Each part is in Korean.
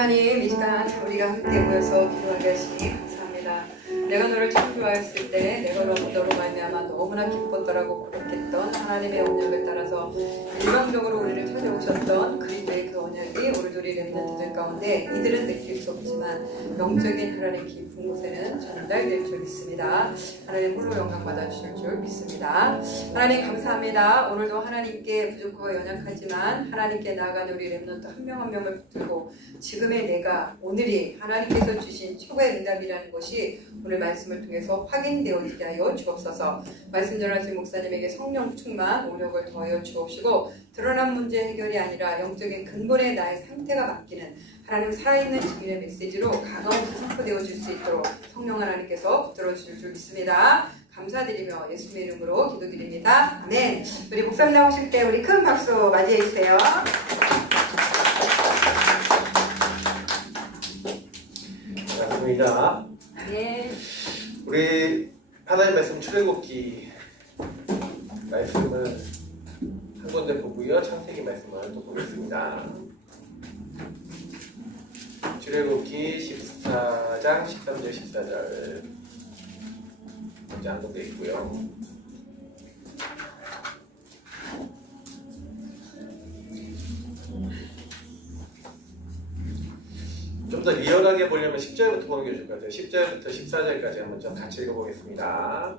하나님, 이 시간 우리가 함께 모여서 기도하게 하시니 감사합니다. 내가 너를 참 좋아했을 때 내가 너로 말미암아 너무나 기뻤더라고 고백했던 하나님의 언약을 따라서 일방적으로 우리를 찾아오셨던 그리스도의 그 언약이 우리 렘넌트들 가운데 이들은 느낄 수 없지만 영적인 하나님 깊은 곳에는 전달될 줄 믿습니다. 하나님 홀로 영광 받아주실 줄 믿습니다. 하나님 감사합니다. 오늘도 하나님께 부족하고 연약하지만 하나님께 나아가는 우리 렘넌트 한 명 한 명을 붙들고 지금의 내가 오늘이 하나님께서 주신 최고의 응답이라는 것이 오늘 말씀을 통해서 확인되어지게 하여 주옵소서. 말씀 전하신 목사님에게 성령 충만 오력을 더하여 주옵시고 드러난 문제 해결이 아니라 영적인 근본의 나의 상태가 바뀌는 하나님 살아있는 주님의 메시지로 가까운서 선포되어 줄 수 있도록 성령 하나님께서 붙들어 주실 줄 믿습니다. 감사드리며 예수님의 이름으로 기도드립니다. 아멘. 우리 목사님 나오실 때 우리 큰 박수 맞이해 주세요. 반갑습니다. 네. 우리 하나님 말씀 출애굽기 말씀을 한 군데 보고요. 창세기 말씀을 또 보겠습니다. 출애굽기 14장 13절 14절 먼저 한국에 있고요. 좀 더 리얼하게 보려면 10절부터 보는 게 좋을 것 같아요. 10절부터 14절까지 한번 좀 같이 읽어보겠습니다.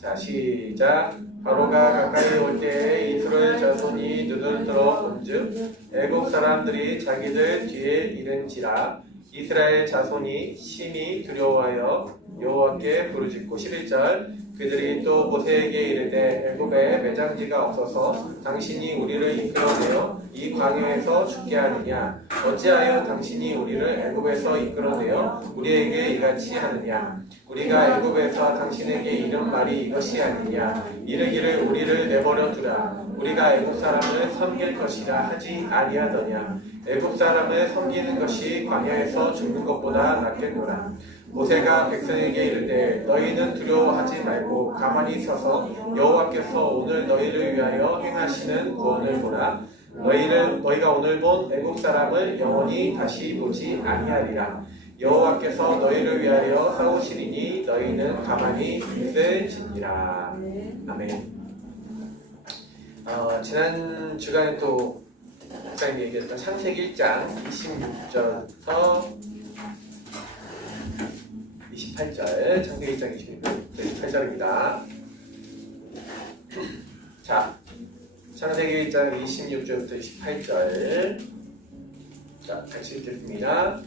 자, 시작. 바로가 가까이 올 때에 이스라엘 자손이 눈을 들어 본즉 애국 사람들이 자기들 뒤에 이른지라 이스라엘 자손이 심히 두려워하여 여호와께 부르짖고 11절 그들이 또 모세에게 이르되 애굽에 매장지가 없어서 당신이 우리를 이끌어내어 이 광야에서 죽게 하느냐 어찌하여 당신이 우리를 애굽에서 이끌어내어 우리에게 이같이 하느냐 우리가 애굽에서 당신에게 이른 말이 이것이 아니냐 이르기를 우리를 내버려 두라 우리가 애굽 사람을 섬길 것이라 하지 아니하더냐 애굽 사람을 섬기는 것이 광야에서 죽는 것보다 낫겠노라 모세가 백성에게 이르되 너희는 두려워하지 말고 가만히 서서 여호와께서 오늘 너희를 위하여 행하시는 구원을 보라 너희가 오늘 본 애국 사람을 영원히 다시 보지 아니하리라 여호와께서 너희를 위하여 싸우시리니 너희는 가만히 있을지니라. 아멘. 지난 주간에 또 목사님이 얘기했던 창세기 1장 26절부터 28절, 창세기 1장 26절 28절입니다. 자, 창세기 1장 26절부터 28절 자, 같이 읽겠습니다.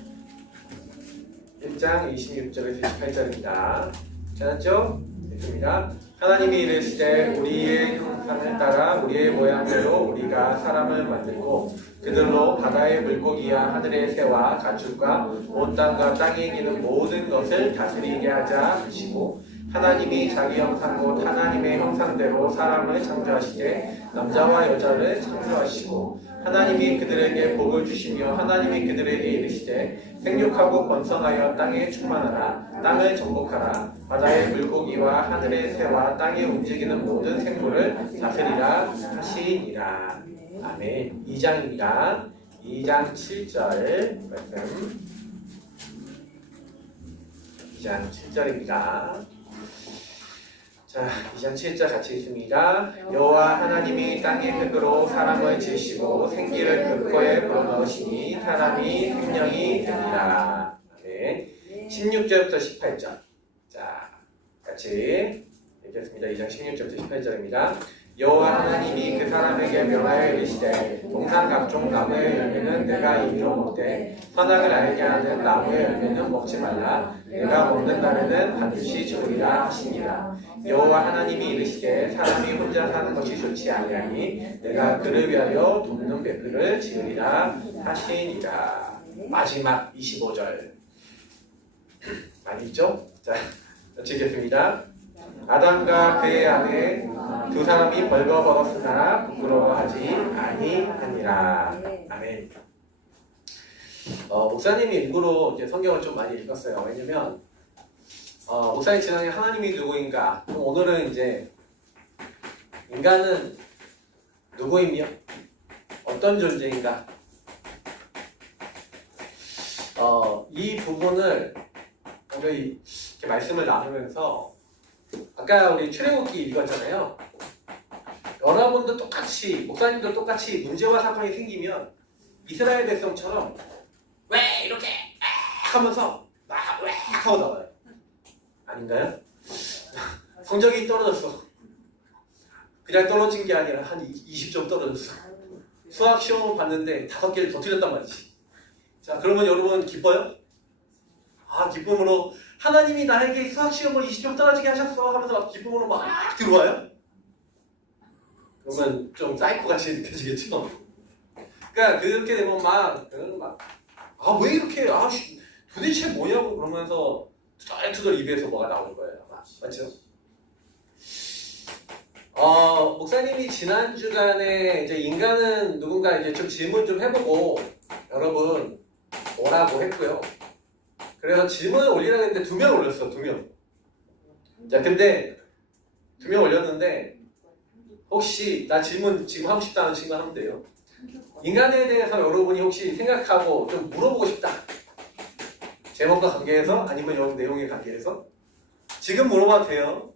1장 26절에서 28절입니다. 찾았죠? 읽습니다. 하나님이 이르시되 우리의 형상을 따라 우리의 모양대로 우리가 사람을 만들고 그들로 바다의 물고기와 하늘의 새와 가축과 온 땅과 땅에 기는 모든 것을 다스리게 하자 하시고 하나님이 자기 형상 곧 하나님의 형상대로 사람을 창조하시되 남자와 여자를 창조하시고 하나님이 그들에게 복을 주시며 하나님이 그들에게 이르시되 생육하고 번성하여 땅에 충만하라 땅을 정복하라 바다의 물고기와 하늘의 새와 땅에 움직이는 모든 생물을 다스리라 하시니라. 아멘. 2장입니다. 2장 7절 말씀 2장 7절입니다. 자, 2장 7절 같이 읽습니다. 여호와 하나님이 땅의 흙으로 사람을 지으시고 생기를 그 코에 불어넣으시니 사람이 생명이 되니라. 아멘. 16절부터 18절 자, 같이 읽겠습니다. 2장 16절부터 18절입니다. 여호와 하나님이 그 사람에게 명하여 이르시되 동산 각종 나무의 열매는 내가 임의로 먹되 선악을 알게 하는 나무의 열매는 먹지 말라 내가 먹는 날에는 반드시 죽으리라 하시니라. 여호와 하나님이 이르시되 사람이 혼자 사는 것이 좋지 아니하니 내가 그를 위하여 돕는 배필을 지으리라 하시니라. 마지막 25절 많이 있죠? 자, 읽겠습니다. 아담과 그의 아내 두 사람이 벌거벗었으나 부끄러워하지 아니하니라. 아멘. 목사님이 일부러 이제 성경을 좀 많이 읽었어요. 왜냐면 목사님 지난해 하나님이 누구인가? 그럼 오늘은 이제 인간은 누구이며 어떤 존재인가? 이 부분을 우리 이렇게 말씀을 나누면서 아까 우리 출애굽기 읽었잖아요. 여러분도 똑같이 목사님도 똑같이 문제와 사건이 생기면 이스라엘 백성처럼 왜 이렇게 하면서 막 왜 하고 나와요. 아닌가요? 성적이 떨어졌어. 그냥 떨어진 게 아니라 한 20점 떨어졌어. 수학 시험을 봤는데 5개를 더 틀렸단 말이지. 자, 그러면 여러분 기뻐요? 아, 기쁨으로 하나님이 나에게 수학 시험을 20점 떨어지게 하셨어 하면서 막 기쁨으로 막 들어와요? 그러면 좀 사이코같이 느껴지겠죠? 그러니까 그렇게 되면 왜 이렇게 도대체 뭐냐고 그러면서 투덜투덜 입에서 뭐가 나올 거예요. 맞죠? 목사님이 지난 주간에 이제 인간은 누군가 이제 좀 질문 좀 해보고 여러분 뭐라고 했고요. 그래서 질문을 올리라고 했는데 2명 올렸어, 2명. 자, 근데 2명 올렸는데 혹시 나 질문 지금 하고 싶다는 질문 하면 돼요. 인간에 대해서 여러분이 혹시 생각하고 좀 물어보고 싶다. 제목과 관계해서 아니면 내용에 관계해서 지금 물어봐도 돼요.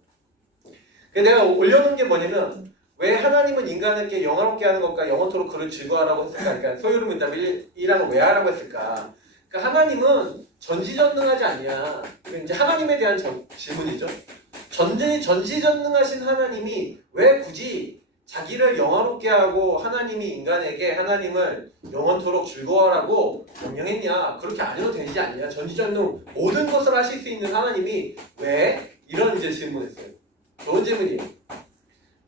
내가 올려놓은 게 뭐냐면 왜 하나님은 인간에게 영화롭게 하는 것과 영원토록 그를 즐거워하라고 했을까? 그러니까 소유로 문답 1이라는 왜 하라고 했을까? 그러니까 하나님은 전지전능하지 않냐. 이제 하나님에 대한 질문이죠. 전지전능하신 하나님이 왜 굳이 자기를 영화롭게 하고 하나님이 인간에게 하나님을 영원토록 즐거워하라고 명령했냐? 그렇게 안 해도 되지 않냐? 전지전능 모든 것을 하실 수 있는 하나님이 왜 이런 이제 질문했어요. 좋은 질문이에요.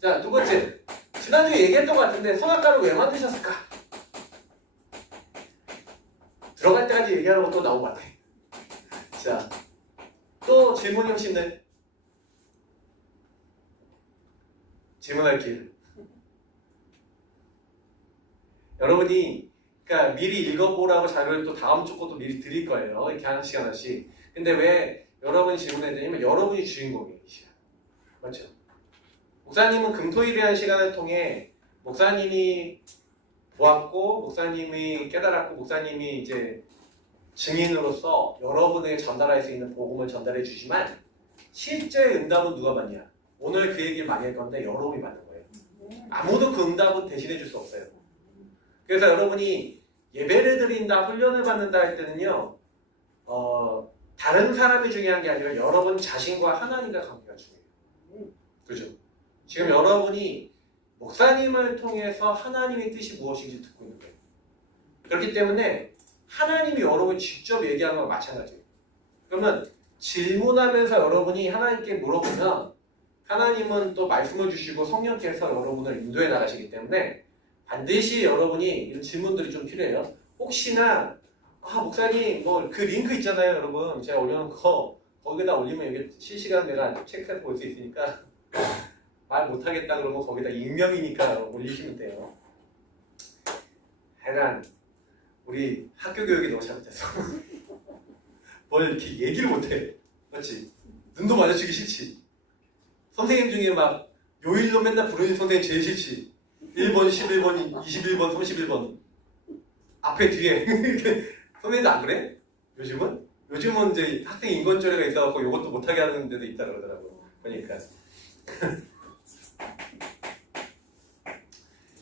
자, 2번째. 지난주에 얘기했던 것 같은데 선악과를 왜 만드셨을까? 들어갈 때까지 얘기하는 것도 나온 것 같아. 자, 또 질문이 혹시 있나요? 질문할 기회. 여러분이 그러니까 미리 읽어보라고 자료를 또 다음 주 것도 미리 드릴 거예요. 이렇게 하나씩 하나씩. 근데 왜 여러분이 질문했냐면 여러분이 주인공이에요. 이 시간. 맞죠? 목사님은 금토일이라는 시간을 통해 목사님이 보았고 목사님이 깨달았고 목사님이 이제 증인으로서 여러분에게 전달할 수 있는 복음을 전달해 주지만 실제 응답은 누가 받냐? 오늘 그 얘기를 많이 할 건데 여러분이 받는 거예요. 아무도 그 응답은 대신해 줄 수 없어요. 그래서 여러분이 예배를 드린다, 훈련을 받는다 할 때는요, 다른 사람이 중요한 게 아니라 여러분 자신과 하나님과 관계가 중요해요. 그죠? 지금 여러분이 목사님을 통해서 하나님의 뜻이 무엇인지 듣고 있는 거예요. 그렇기 때문에 하나님이 여러분 직접 얘기하는 거랑 마찬가지예요. 그러면 질문하면서 여러분이 하나님께 물어보면 하나님은 또 말씀을 주시고 성령께서 여러분을 인도해 나가시기 때문에 반드시 여러분이 이런 질문들이 좀 필요해요. 혹시나 목사님 뭐 그 링크 있잖아요, 여러분. 제가 올려놓은 거 거기다 올리면 여기 실시간 내가 체크해서 볼 수 있으니까 말 못하겠다 그러면 거기다 익명이니까 올리시면 돼요. 하여간 우리 학교 교육이 너무 잘못됐어. 뭘 이렇게 얘기를 못해. 맞지? 눈도 마주치기 싫지. 선생님 중에 막 요일로 맨날 부르는 선생님 제일 싫지. 1번, 11번, 21번, 31번 앞에 뒤에 선생님도 안 그래? 요즘은? 요즘은 이제 학생 인권조례가 있어갖고 이것도 못하게 하는 데도 있다 그러더라고. 그러니까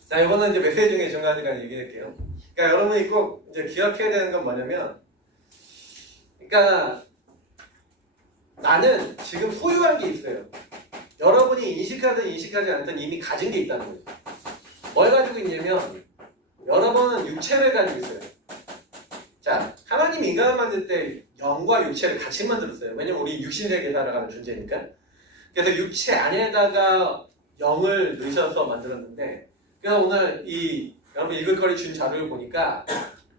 자, 이거는 이제 메시지 중에 중간중간 얘기할게요. 그러니까 여러분이 꼭 이제 기억해야 되는 건 뭐냐면, 그러니까 나는 지금 소유한 게 있어요. 여러분이 인식하든 인식하지 않든 이미 가진 게 있다는 거죠. 뭘 가지고 있냐면 여러분은 육체를 가지고 있어요. 자, 하나님 인간을 만들 때 영과 육체를 같이 만들었어요. 왜냐면 우리 육신세계에 살아가는 존재니까. 그래서 육체 안에다가 영을 넣으셔서 만들었는데, 그래서 오늘 여러분 읽을 거리 준 자료를 보니까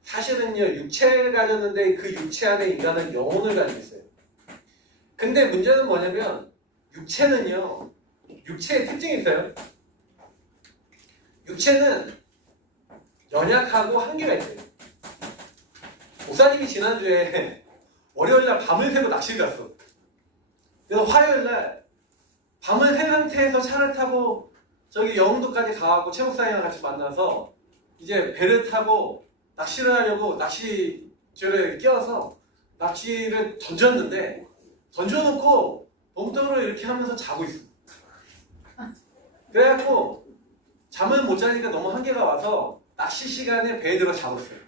사실은요, 육체를 가졌는데 그 육체 안에 인간은 영혼을 가지고 있어요. 근데 문제는 뭐냐면 육체는요, 육체의 특징이 있어요. 육체는 연약하고 한계가 있어요. 목사님이 지난주에 월요일날 밤을 새고 낚시를 갔어. 그래서 화요일날 밤을 새 상태에서 차를 타고 저기 영흥도까지 가갖고 최 목사님이랑 같이 만나서 이제 배를 타고 낚시를 하려고 낚시줄을 끼워서 낚시를 던졌는데 던져놓고 몸통으로 이렇게 하면서 자고 있어. 그래갖고 잠을 못 자니까 너무 한계가 와서 낚시 시간에 배에 들어 잡았어요.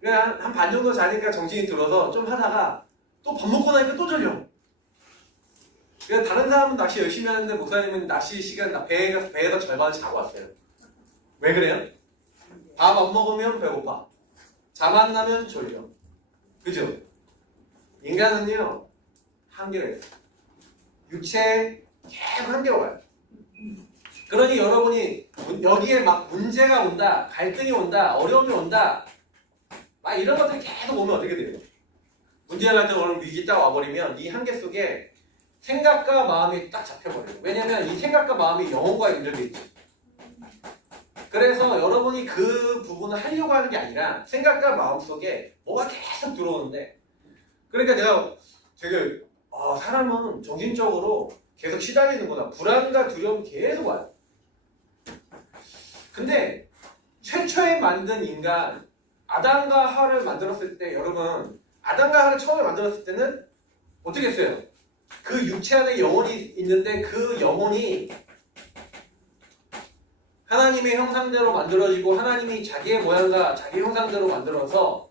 그래 한 반 정도 자니까 정신이 들어서 좀 하다가 또 밥 먹고 나니까 또 졸려. 그래서 다른 사람은 낚시 열심히 하는데 목사님은 낚시 시간 배에서 절반을 자고 왔어요. 왜 그래요? 밥 안 먹으면 배고파. 잠 안 나면 졸려. 그죠? 인간은요 한계가 있어요. 육체에 계속 한계가 와요. 그러니 여러분이 여기에 막 문제가 온다, 갈등이 온다, 어려움이 온다, 막 이런 것들이 계속 오면 어떻게 돼요? 문제가 갈등, 어려움, 위기 딱 와버리면 이 한계 속에 생각과 마음이 딱 잡혀버려요. 왜냐면 이 생각과 마음이 영혼과 연결돼 있죠. 그래서 여러분이 그 부분을 하려고 하는 게 아니라 생각과 마음 속에 뭐가 계속 들어오는데, 그러니까 내가 되게 사람은 정신적으로 계속 시달리는구나. 불안과 두려움이 계속 와요. 근데 최초에 만든 인간 아담과 하와를 만들었을 때, 여러분 아담과 하와를 처음에 만들었을 때는 어떻게 했어요? 그 육체 안에 영혼이 있는데 그 영혼이 하나님의 형상대로 만들어지고 하나님이 자기의 모양과 자기 형상대로 만들어서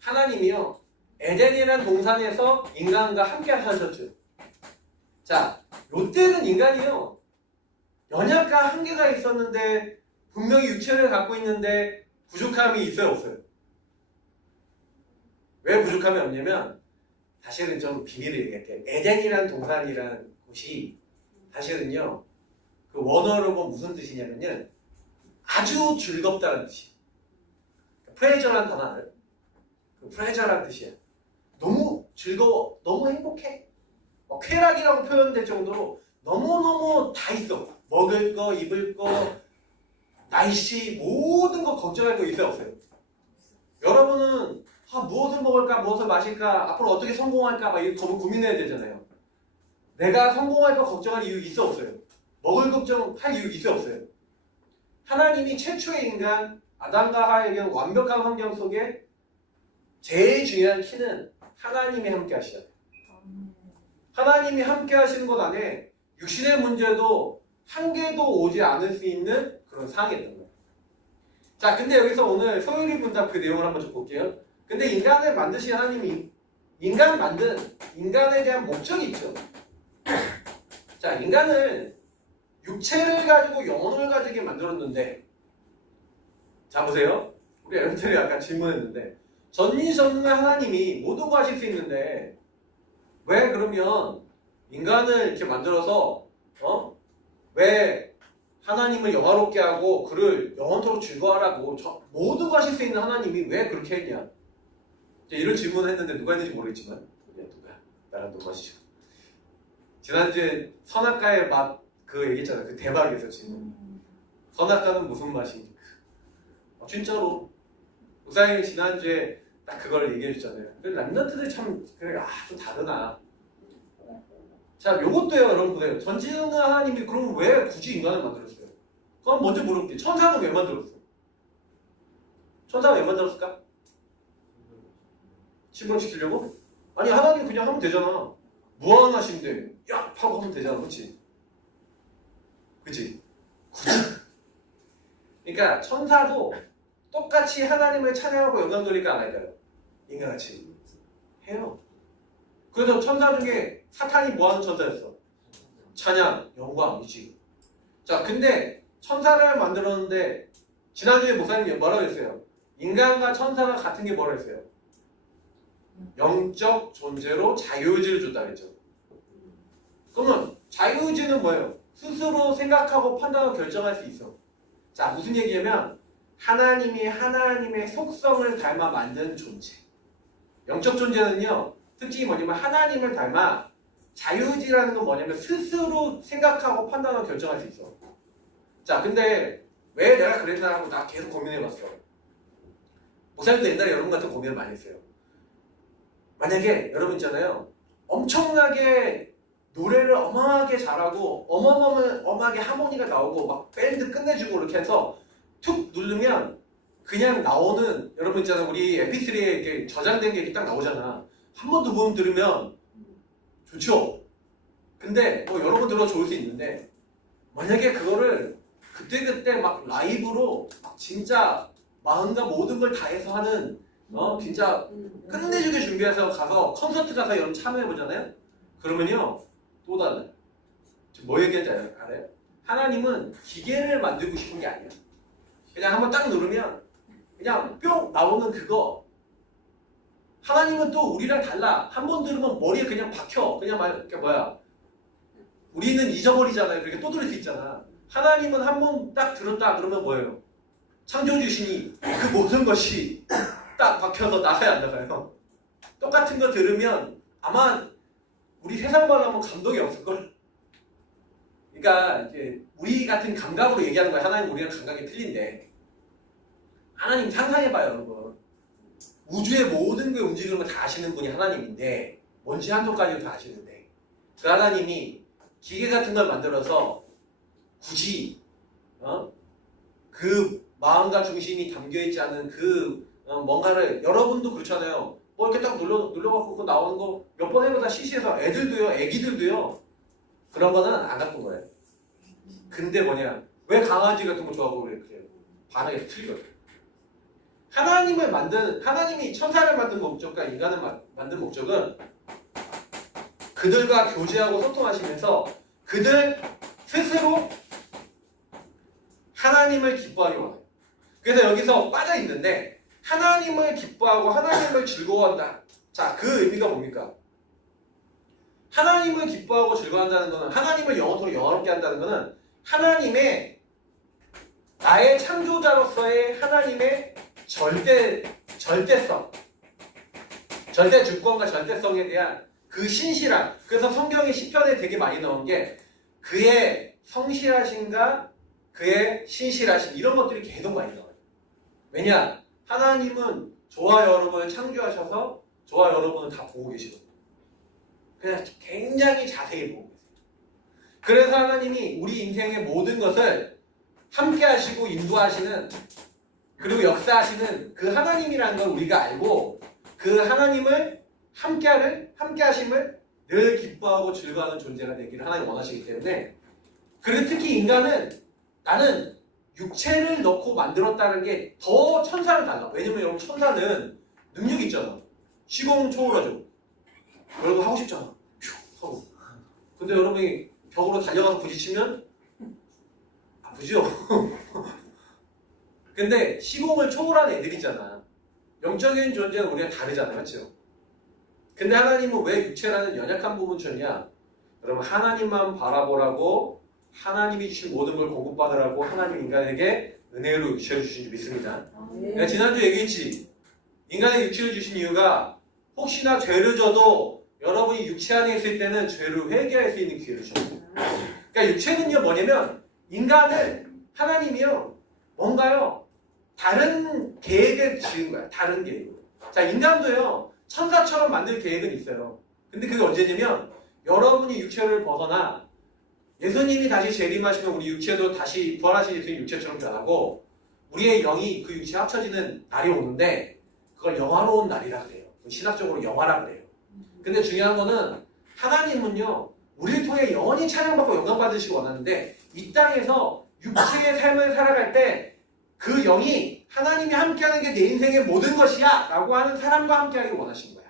하나님이요 에덴이라는 동산에서 인간과 함께 하셨죠. 자, 요때는 인간이요 연약과 한계가 있었는데 분명히 육체를 갖고 있는데 부족함이 있어요, 없어요? 왜 부족함이 없냐면 사실은 좀 비밀을 얘기할게요. 에덴이라는 동산이라는 곳이 사실은요 그 원어로 보면 무슨 뜻이냐면요 아주 즐겁다는 뜻이에요. 프레저라는 단어 알아요? 그 프레저라는 뜻이에요. 너무 즐거워, 너무 행복해. 쾌락이라고 표현될 정도로 너무너무 다 있어. 먹을 거, 입을 거, 날씨, 모든 거 걱정할 거 있어요, 없어요? 여러분은 무엇을 먹을까, 무엇을 마실까, 앞으로 어떻게 성공할까 막 이거 고민해야 되잖아요. 내가 성공할까 걱정할 이유 있어, 없어요? 먹을 걱정할 이유 있어, 없어요? 하나님이 최초의 인간 아담과 하와에게 완벽한 환경 속에 제일 중요한 키는 하나님이 함께 하시잖아요. 하나님이 함께 하시는 것 안에 육신의 문제도 한 개도 오지 않을 수 있는 그런 상황이었던 거예요. 자, 근데 여기서 오늘 소율이 문답 그 내용을 한번 좀 볼게요. 근데 인간을 만드신 하나님이 인간을 만든 인간에 대한 목적이 있죠. 자, 인간을 육체를 가지고 영혼을 가지게 만들었는데, 자 보세요. 우리 여러분들이 아까 질문했는데 전지전능한 하나님이 모든 거 하실 수 있는데 왜 그러면 인간을 이렇게 만들어서 왜 하나님을 영화롭게 하고 그를 영원토록 즐거워하라고 모든 거 하실 수 있는 하나님이 왜 그렇게 했냐? 이런 질문을 했는데 누가 했는지 모르겠지만 누가? 나랑 누가 하시죠? 지난주에 선악과의 맛 그 얘기했잖아요. 그 대박에서 질문. 선악과는 무슨 맛입니까? 진짜로 목사님이 지난주에 딱 그걸 얘기해 주잖아요. 람던트들이 참 그래 좀 다르나. 자, 요것도요, 여러분 보세요. 전지전능한 하나님이 그럼 왜 굳이 인간을 만들었어요? 그럼 먼저 물어볼게요. 천사는 왜 만들었어? 천사는 왜 만들었을까? 신분시키려고? 아니 하나님 그냥 하면 되잖아. 무한하신데 야 하고 하면 되잖아, 그렇지? 그치? 굳이? 그러니까 천사도 똑같이 하나님을 찬양하고 영광 돌릴까 안 할까요? 인간같이 해요. 그래서 천사 중에 사탄이 뭐하는 천사였어? 찬양, 영광, 위지. 자, 근데 천사를 만들었는데 지난주에 목사님이 뭐라고 했어요? 인간과 천사가 같은 게 뭐라고 했어요? 영적 존재로 자유의지를 줬다 그랬죠. 그러면 자유의지는 뭐예요? 스스로 생각하고 판단하고 결정할 수 있어. 자, 무슨 얘기냐면 하나님이 하나님의 속성을 닮아 만든 존재. 영적 존재는요, 특징이 뭐냐면 하나님을 닮아 자유의지라는 건 뭐냐면 스스로 생각하고 판단하고 결정할 수 있어. 자, 근데 왜 내가 그랬나 하고 나 계속 고민해봤어. 목사님도 옛날에 여러분 같은 고민을 많이 했어요. 만약에 여러분 있잖아요, 엄청나게 노래를 어마하게 잘하고 어마어마하게 하모니가 나오고 막 밴드 끝내주고 이렇게 해서 툭 누르면 그냥 나오는 여러분 있잖아요. 우리 MP3에 이렇게 저장된 게 이렇게 딱 나오잖아. 한 번, 두 번 들으면 좋죠. 근데 뭐 여러 번 들어 좋을 수 있는데 만약에 그거를 그때그때 막 라이브로 막 진짜 마음과 모든 걸 다해서 하는 진짜 끝내주게 준비해서 가서 콘서트 가서 여러분 참여해 보잖아요. 그러면요 또 달라요. 지금 뭐 얘기하는지 알아요? 하나님은 기계를 만들고 싶은 게 아니야. 그냥 한번 딱 누르면 그냥 뿅 나오는 그거. 하나님은 또 우리랑 달라. 한 번 들으면 머리에 그냥 박혀. 그냥 우리는 잊어버리잖아요. 그렇게 또 들을 수 있잖아. 하나님은 한 번 딱 들었다 그러면 뭐예요? 창조주시니 그 모든 것이 딱 박혀서 나가요 안 나가요? 똑같은 거 들으면 아마 우리 세상 말로 하면 감동이 없을걸? 그러니까 이제 우리 같은 감각으로 얘기하는 거야. 하나님 우리랑 감각이 틀린데 하나님 상상해봐요 여러분. 우주의 모든 게 움직이는 걸 다 아시는 분이 하나님인데 먼지 한 손까지도 다 아시는데 그 하나님이 기계 같은 걸 만들어서 굳이 그 마음과 중심이 담겨있지 않은 그 뭔가를 여러분도 그렇잖아요. 뭐 이렇게 딱 눌러갖고 그거 나오는 거 몇 번 해보다 시시해서 애들도요 애기들도요 그런 거는 안 갖는 거예요. 근데 뭐냐 왜 강아지 같은 거 좋아하고 그래요? 반응이 틀리거든요. 하나님이 천사를 만든 목적과 인간을 만든 목적은 그들과 교제하고 소통하시면서 그들 스스로 하나님을 기뻐하기 원해요. 그래서 여기서 빠져 있는데 하나님을 기뻐하고 하나님을 즐거워한다. 자, 그 의미가 뭡니까? 하나님을 기뻐하고 즐거워한다는 것은 하나님을 영원토록 영화롭게 한다는 것은 하나님의 나의 창조자로서의 하나님의 절대성, 절대 주권과 절대성에 대한 그 신실함. 그래서 성경의 시편에 되게 많이 나온 게 그의 성실하심과 그의 신실하심 이런 것들이 계속 많이 나와요. 왜냐? 하나님은 저와 여러분을 창조하셔서 저와 여러분을 다 보고 계시거든요. 그냥 굉장히 자세히 보고 계세요. 그래서 하나님이 우리 인생의 모든 것을 함께 하시고 인도하시는 그리고 역사하시는 그 하나님이라는 걸 우리가 알고 그 하나님을 함께 하심을 늘 기뻐하고 즐거워하는 존재가 되기를 하나님 원하시기 때문에 그리고 특히 인간은 나는 육체를 넣고 만들었다는 게 더 천사를 달라. 왜냐면 여러분 천사는 능력이 있잖아. 시공 초월하죠. 여러분 하고 싶잖아. 휴 하고. 근데 여러분이 벽으로 달려가서 부딪히면 아프죠? 근데 시공을 초월한 애들이잖아. 영적인 존재는 우리가 다르잖아요. 그렇죠? 근데 하나님은 왜 육체라는 연약한 부분 쳤냐? 여러분 하나님만 바라보라고 하나님이 주신 모든 걸 공급받으라고 하나님 인간에게 은혜로 육체를 주신 줄 믿습니다. 내가 지난주에 얘기했지. 인간의 육체를 주신 이유가 혹시나 죄를 져도 여러분이 육체 안에 있을 때는 죄를 회개할 수 있는 기회를 주셨어요. 그러니까 육체는요 뭐냐면 인간을 하나님이요 뭔가요 다른 계획을 지은 거야. 다른 계획. 자 인간도요 천사처럼 만들 계획은 있어요. 근데 그게 언제냐면 여러분이 육체를 벗어나 예수님이 다시 재림하시면 우리 육체도 다시 부활하신 예수님 육체처럼 변하고 우리의 영이 그 육체에 합쳐지는 날이 오는데 그걸 영화로운 날이라 그래요. 신학적으로 영화라 그래요. 근데 중요한 거는 하나님은요 우리를 통해 영원히 찬양받고 영광받으시기 원하는데 이 땅에서 육체의 삶을 살아갈 때 그 영이 하나님이 함께하는 게 내 인생의 모든 것이야 라고 하는 사람과 함께하기를 원하신 거야.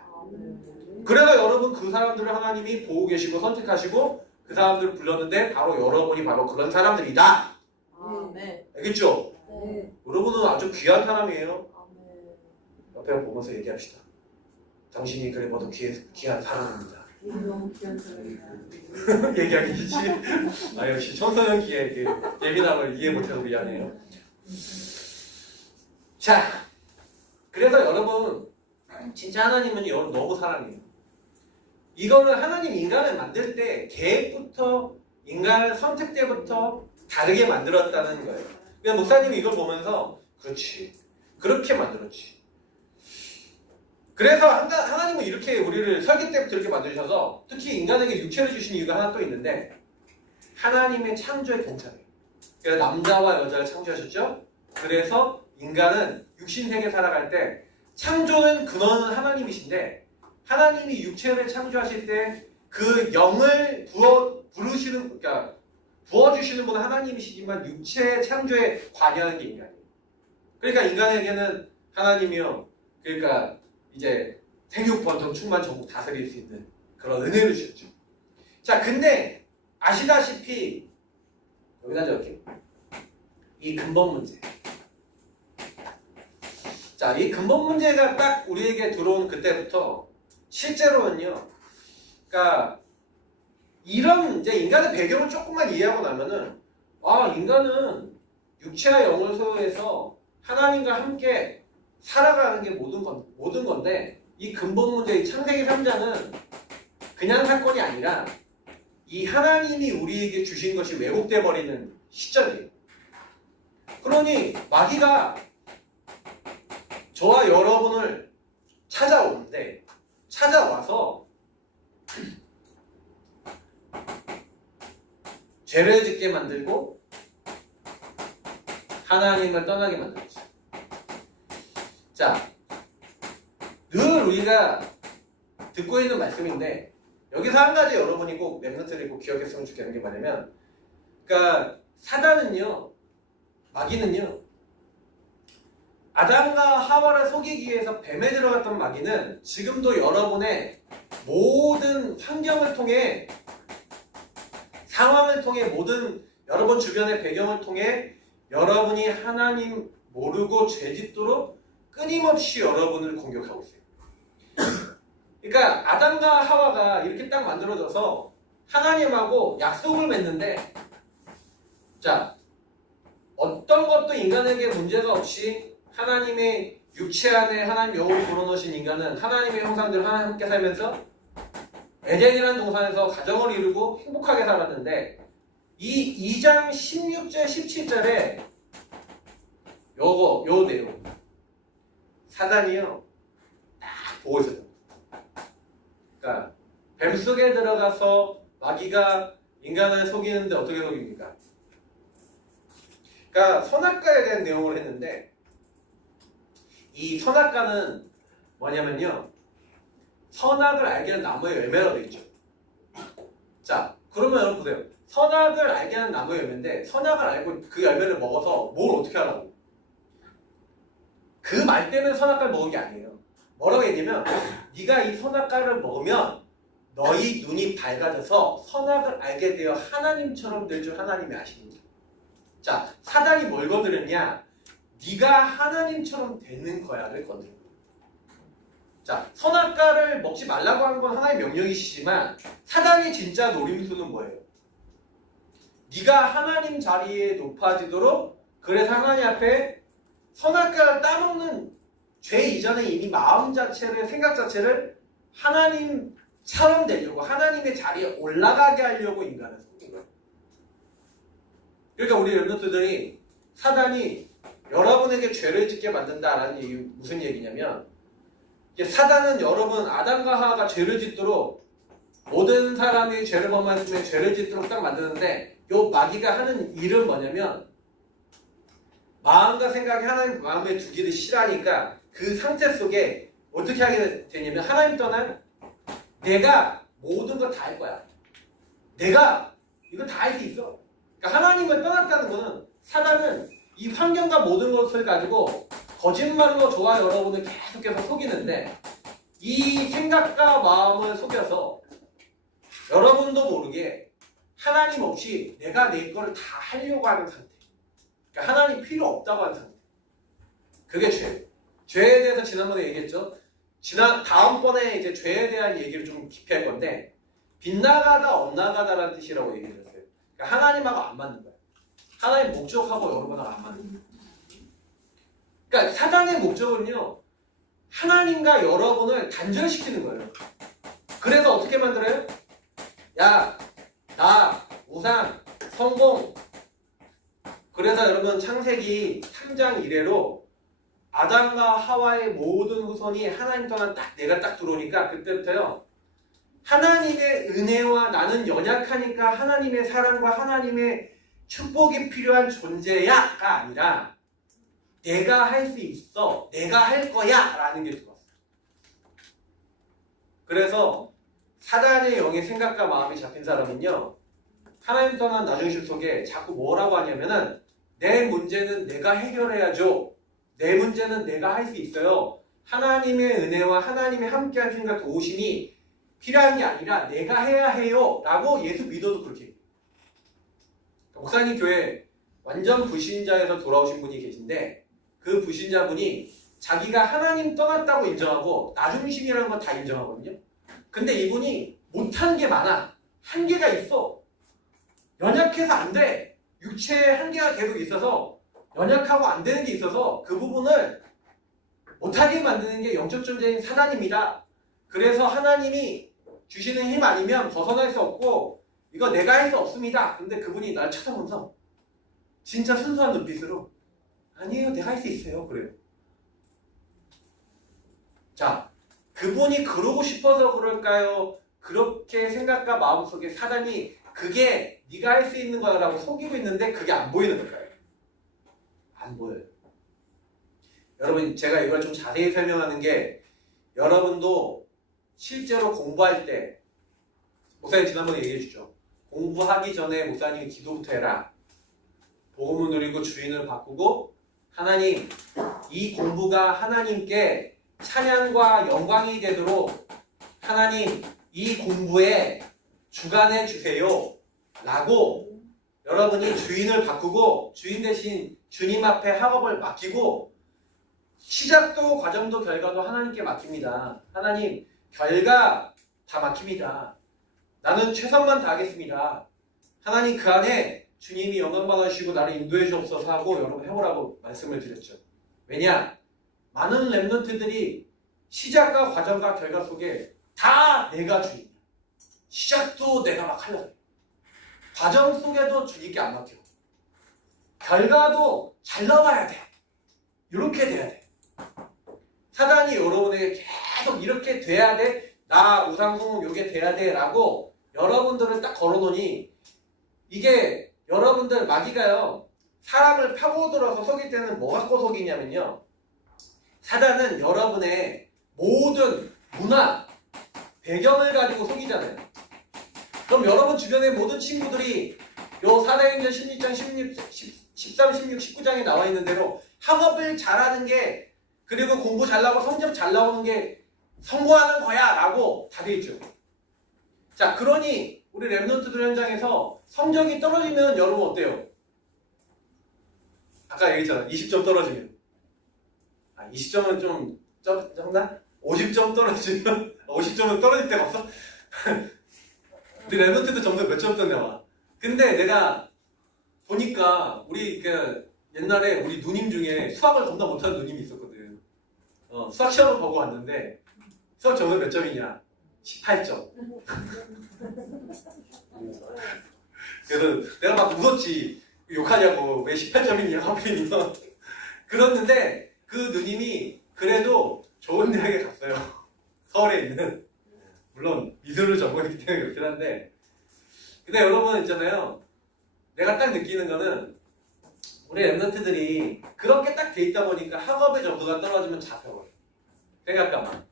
그래서 여러분 그 사람들을 하나님이 보고 계시고 선택하시고 그 사람들을 불렀는데 바로 여러분이 바로 그런 사람들이다. 네. 알겠죠? 네. 여러분은 아주 귀한 사람이에요. 옆에 보면서 얘기합시다. 당신이 그래 모두 귀한 사람입니다. 너무 귀한 사람이다. 얘기하기 싫지? 아 역시 청소년기의 그 예민함을 이해 못해서 미안해요. 자, 그래서 여러분 진짜 하나님은 여러분 너무 사랑해요. 이거는 하나님 인간을 만들 때 계획부터 인간을 선택 때부터 다르게 만들었다는 거예요. 그냥 목사님이 이걸 보면서 그렇지 그렇게 만들었지. 그래서 하나님은 이렇게 우리를 설계 때부터 이렇게 만드셔서 특히 인간에게 육체를 주신 이유가 하나 또 있는데 하나님의 창조의 동창이에요. 그래서 남자와 여자를 창조하셨죠. 그래서 인간은 육신세계 살아갈 때 창조는 근원은 하나님이신데 하나님이 육체를 창조하실 때 그 영을 부르시는 그러니까 부어주시는 분은 하나님이시지만 육체 창조에 관여하는 게 인간이에요. 그러니까 인간에게는 하나님이요. 그러니까 이제 생육 번성 충만 전국 다스릴 수 있는 그런 은혜를 주셨죠. 자, 근데 아시다시피 여기다 적을게요. 이 근본 문제. 자, 이 근본 문제가 딱 우리에게 들어온 그때부터 실제로는요. 그러니까 이런 이제 인간의 배경을 조금만 이해하고 나면은 인간은 육체와 영을 소유해서 하나님과 함께 살아가는 게 모든 건데 이 근본 문제, 이 창세기 3장은 그냥 사건이 아니라 이 하나님이 우리에게 주신 것이 왜곡돼 버리는 시점이에요. 그러니 마귀가 저와 여러분을 찾아오는데 찾아와서 죄를 짓게 만들고 하나님을 떠나게 만들었죠. 자, 늘 우리가 듣고 있는 말씀인데 여기서 한 가지 여러분이 꼭 랩런트를 꼭 기억했으면 좋겠는 게 뭐냐면 그러니까 사단은요, 마귀는요, 아담과 하와를 속이기 위해서 뱀에 들어갔던 마귀는 지금도 여러분의 모든 환경을 통해 상황을 통해 모든 여러분 주변의 배경을 통해 여러분이 하나님 모르고 죄 짓도록 끊임없이 여러분을 공격하고 있어요. 그러니까 아담과 하와가 이렇게 딱 만들어져서 하나님하고 약속을 맺는데 자, 어떤 것도 인간에게 문제가 없이 하나님의 육체 안에 하나님 영으로 불어넣으신 인간은 하나님의 형상대로 하나님 함께 살면서 에덴이라는 동산에서 가정을 이루고 행복하게 살았는데 이 2장 16절 17절에 요 내용 사단이요 딱 보고 있었던 거예요. 그러니까 뱀 속에 들어가서 마귀가 인간을 속이는데 어떻게 속입니까? 그러니까 선악과에 대한 내용을 했는데 이 선악과는 뭐냐면요, 선악을 알게 하는 나무의 열매라고 되어 있죠. 자, 그러면 여러분 보세요. 선악을 알게 하는 나무의 열매인데 선악을 알고 그 열매를 먹어서 뭘 어떻게 하라고? 그 말 때문에 선악과를 먹은 게 아니에요. 뭐라고 얘기하면 네가 이 선악과를 먹으면 너희 눈이 밝아져서 선악을 알게 되어 하나님처럼 될 줄 하나님이 아십니다. 자, 사단이 뭘 거두렸냐? 네가 하나님처럼 되는 거야를 거두는 거예요. 자, 선악과를 먹지 말라고 하는 건 하나님의 명령이시지만 사단의 진짜 노림수는 뭐예요? 네가 하나님 자리에 높아지도록 그래서 하나님 앞에 선악과를 따먹는 죄 이전에 이미 마음 자체를 생각 자체를 하나님처럼 되려고 하나님의 자리에 올라가게 하려고 인간을 속인 거예요. 그러니까 우리 렘넌트들이 사단이 여러분에게 죄를 짓게 만든다라는 얘기 무슨 얘기냐면 사단은 여러분 아담과 하와가 죄를 짓도록 모든 사람이 죄를 범했으면 죄를 짓도록 딱 만드는데 요 마귀가 하는 일은 뭐냐면 마음과 생각이 하나님 마음에 두기를 싫어하니까 그 상태 속에 어떻게 하게 되냐면 하나님 떠난 내가 모든 거 다 할 거야. 내가 이거 다 할 수 있어. 그러니까 하나님을 떠났다는 거는 사단은 이 환경과 모든 것을 가지고 거짓말로 저와 여러분을 계속해서 속이는데 이 생각과 마음을 속여서 여러분도 모르게 하나님 없이 내가 내 거를 다 하려고 하는 상태. 그러니까 하나님 필요 없다고 하는 상태. 그게 죄예요. 죄에 대해서 지난번에 얘기했죠. 다음번에 이제 죄에 대한 얘기를 좀 깊이 할 건데 빗나가다 엇나가다라는 뜻이라고 얘기를 했어요. 그러니까 하나님하고 안 맞는 거예요. 하나님 목적하고 여러분하고 안 맞는 거예요. 그러니까 사단의 목적은요, 하나님과 여러분을 단절시키는 거예요. 그래서 어떻게 만들어요? 야, 나, 우상, 성공. 그래서 여러분 창세기 3장 이래로 아담과 하와의 모든 후손이 하나님 떠난 딱 내가 딱 들어오니까 그때부터요, 하나님의 은혜와 나는 연약하니까 하나님의 사랑과 하나님의 축복이 필요한 존재야가 아니라 내가 할 수 있어, 내가 할 거야 라는 게 들어왔어요. 그래서 사단의 영의 생각과 마음이 잡힌 사람은요, 하나님 떠난 나중심 속에 자꾸 뭐라고 하냐면은 내 문제는 내가 해결해야죠. 내 문제는 내가 할 수 있어요. 하나님의 은혜와 하나님의 함께 하심과 도우심이 필요한 게 아니라 내가 해야 해요 라고 예수 믿어도 그렇게 해요. 목사님 교회 완전 불신자에서 돌아오신 분이 계신데 그 불신자분이 자기가 하나님 떠났다고 인정하고 나중심이라는 건 다 인정하거든요. 근데 이분이 못한 게 많아. 한계가 있어. 연약해서 안 돼. 육체에 한계가 계속 있어서 연약하고 안 되는 게 있어서 그 부분을 못하게 만드는 게 영적 존재인 사단입니다. 그래서 하나님이 주시는 힘 아니면 벗어날 수 없고 이거 내가 할 수 없습니다. 근데 그분이 날 쳐다보면서 진짜 순수한 눈빛으로 아니에요, 내가 할 수 있어요. 그래요. 자, 그분이 그러고 싶어서 그럴까요? 그렇게 생각과 마음속에 사단이 그게 네가 할 수 있는 거야 라고 속이고 있는데 그게 안 보이는 걸까요? 안 보여요. 여러분, 제가 이걸 좀 자세히 설명하는 게 여러분도 실제로 공부할 때 목사님 지난번에 얘기해 주죠. 공부하기 전에 목사님이 기도부터 해라. 복음을 누리고 주인을 바꾸고 하나님, 이 공부가 하나님께 찬양과 영광이 되도록 하나님, 이 공부에 주관해 주세요 라고 여러분이 주인을 바꾸고 주인 대신 주님 앞에 학업을 맡기고 시작도 과정도 결과도 하나님께 맡깁니다. 하나님, 결과 다 맡깁니다. 나는 최선만 다하겠습니다. 하나님, 그 안에 주님이 영광 받으시고 나를 인도해 주옵소서 하고 여러분 해보라고 말씀을 드렸죠. 왜냐? 많은 랩런트들이 시작과 과정과 결과 속에 다 내가 주인이야. 시작도 내가 막 하려고 해. 과정 속에도 주님께 안 맡겨. 결과도 잘 나와야 돼. 이렇게 돼야 돼. 사단이 여러분에게 계속 이렇게 돼야 돼. 나 우상숭은 요게 돼야 돼 라고 여러분들을 딱 걸어놓으니 이게 여러분들 마귀가요, 사람을 파고들어서 속일 때는 뭐 갖고 속이냐면요, 사단은 여러분의 모든 문화, 배경을 가지고 속이잖아요. 그럼 여러분 주변의 모든 친구들이 요 사도행전 16장, 13, 16, 19장에 나와 있는 대로 학업을 잘하는 게, 그리고 공부 잘 나오고 성적 잘 나오는 게 성공하는 거야 라고 다 돼 있죠. 자, 그러니 우리 랩런트들 현장에서 성적이 떨어지면 여러분 어때요? 아까 얘기했잖아. 20점 떨어지면. 20점은 좀 적나? 50점 떨어지면 50점은 떨어질 때가 없어? 우리 랩런트도 점수 몇 점쯤 나와. 근데 내가 보니까 우리 그 옛날에 우리 누님 중에 수학을 겁나 못하는 누님이 있었거든. 수학 시험을 보고 왔는데 수학 점수 몇 점이냐? 18점. 그래서 내가 막 웃었지. 욕하냐고. 왜 18점이냐 하필이면. 그랬는데 그 누님이 그래도 좋은 대학에 갔어요. 서울에 있는. 물론 미술을 전공했기 때문에 그렇긴 한데, 근데 여러분 있잖아요, 내가 딱 느끼는 거는 우리 랩런트들이 그렇게 딱 돼 있다 보니까 학업의 점수가 떨어지면 잡혀버려. 생각가만.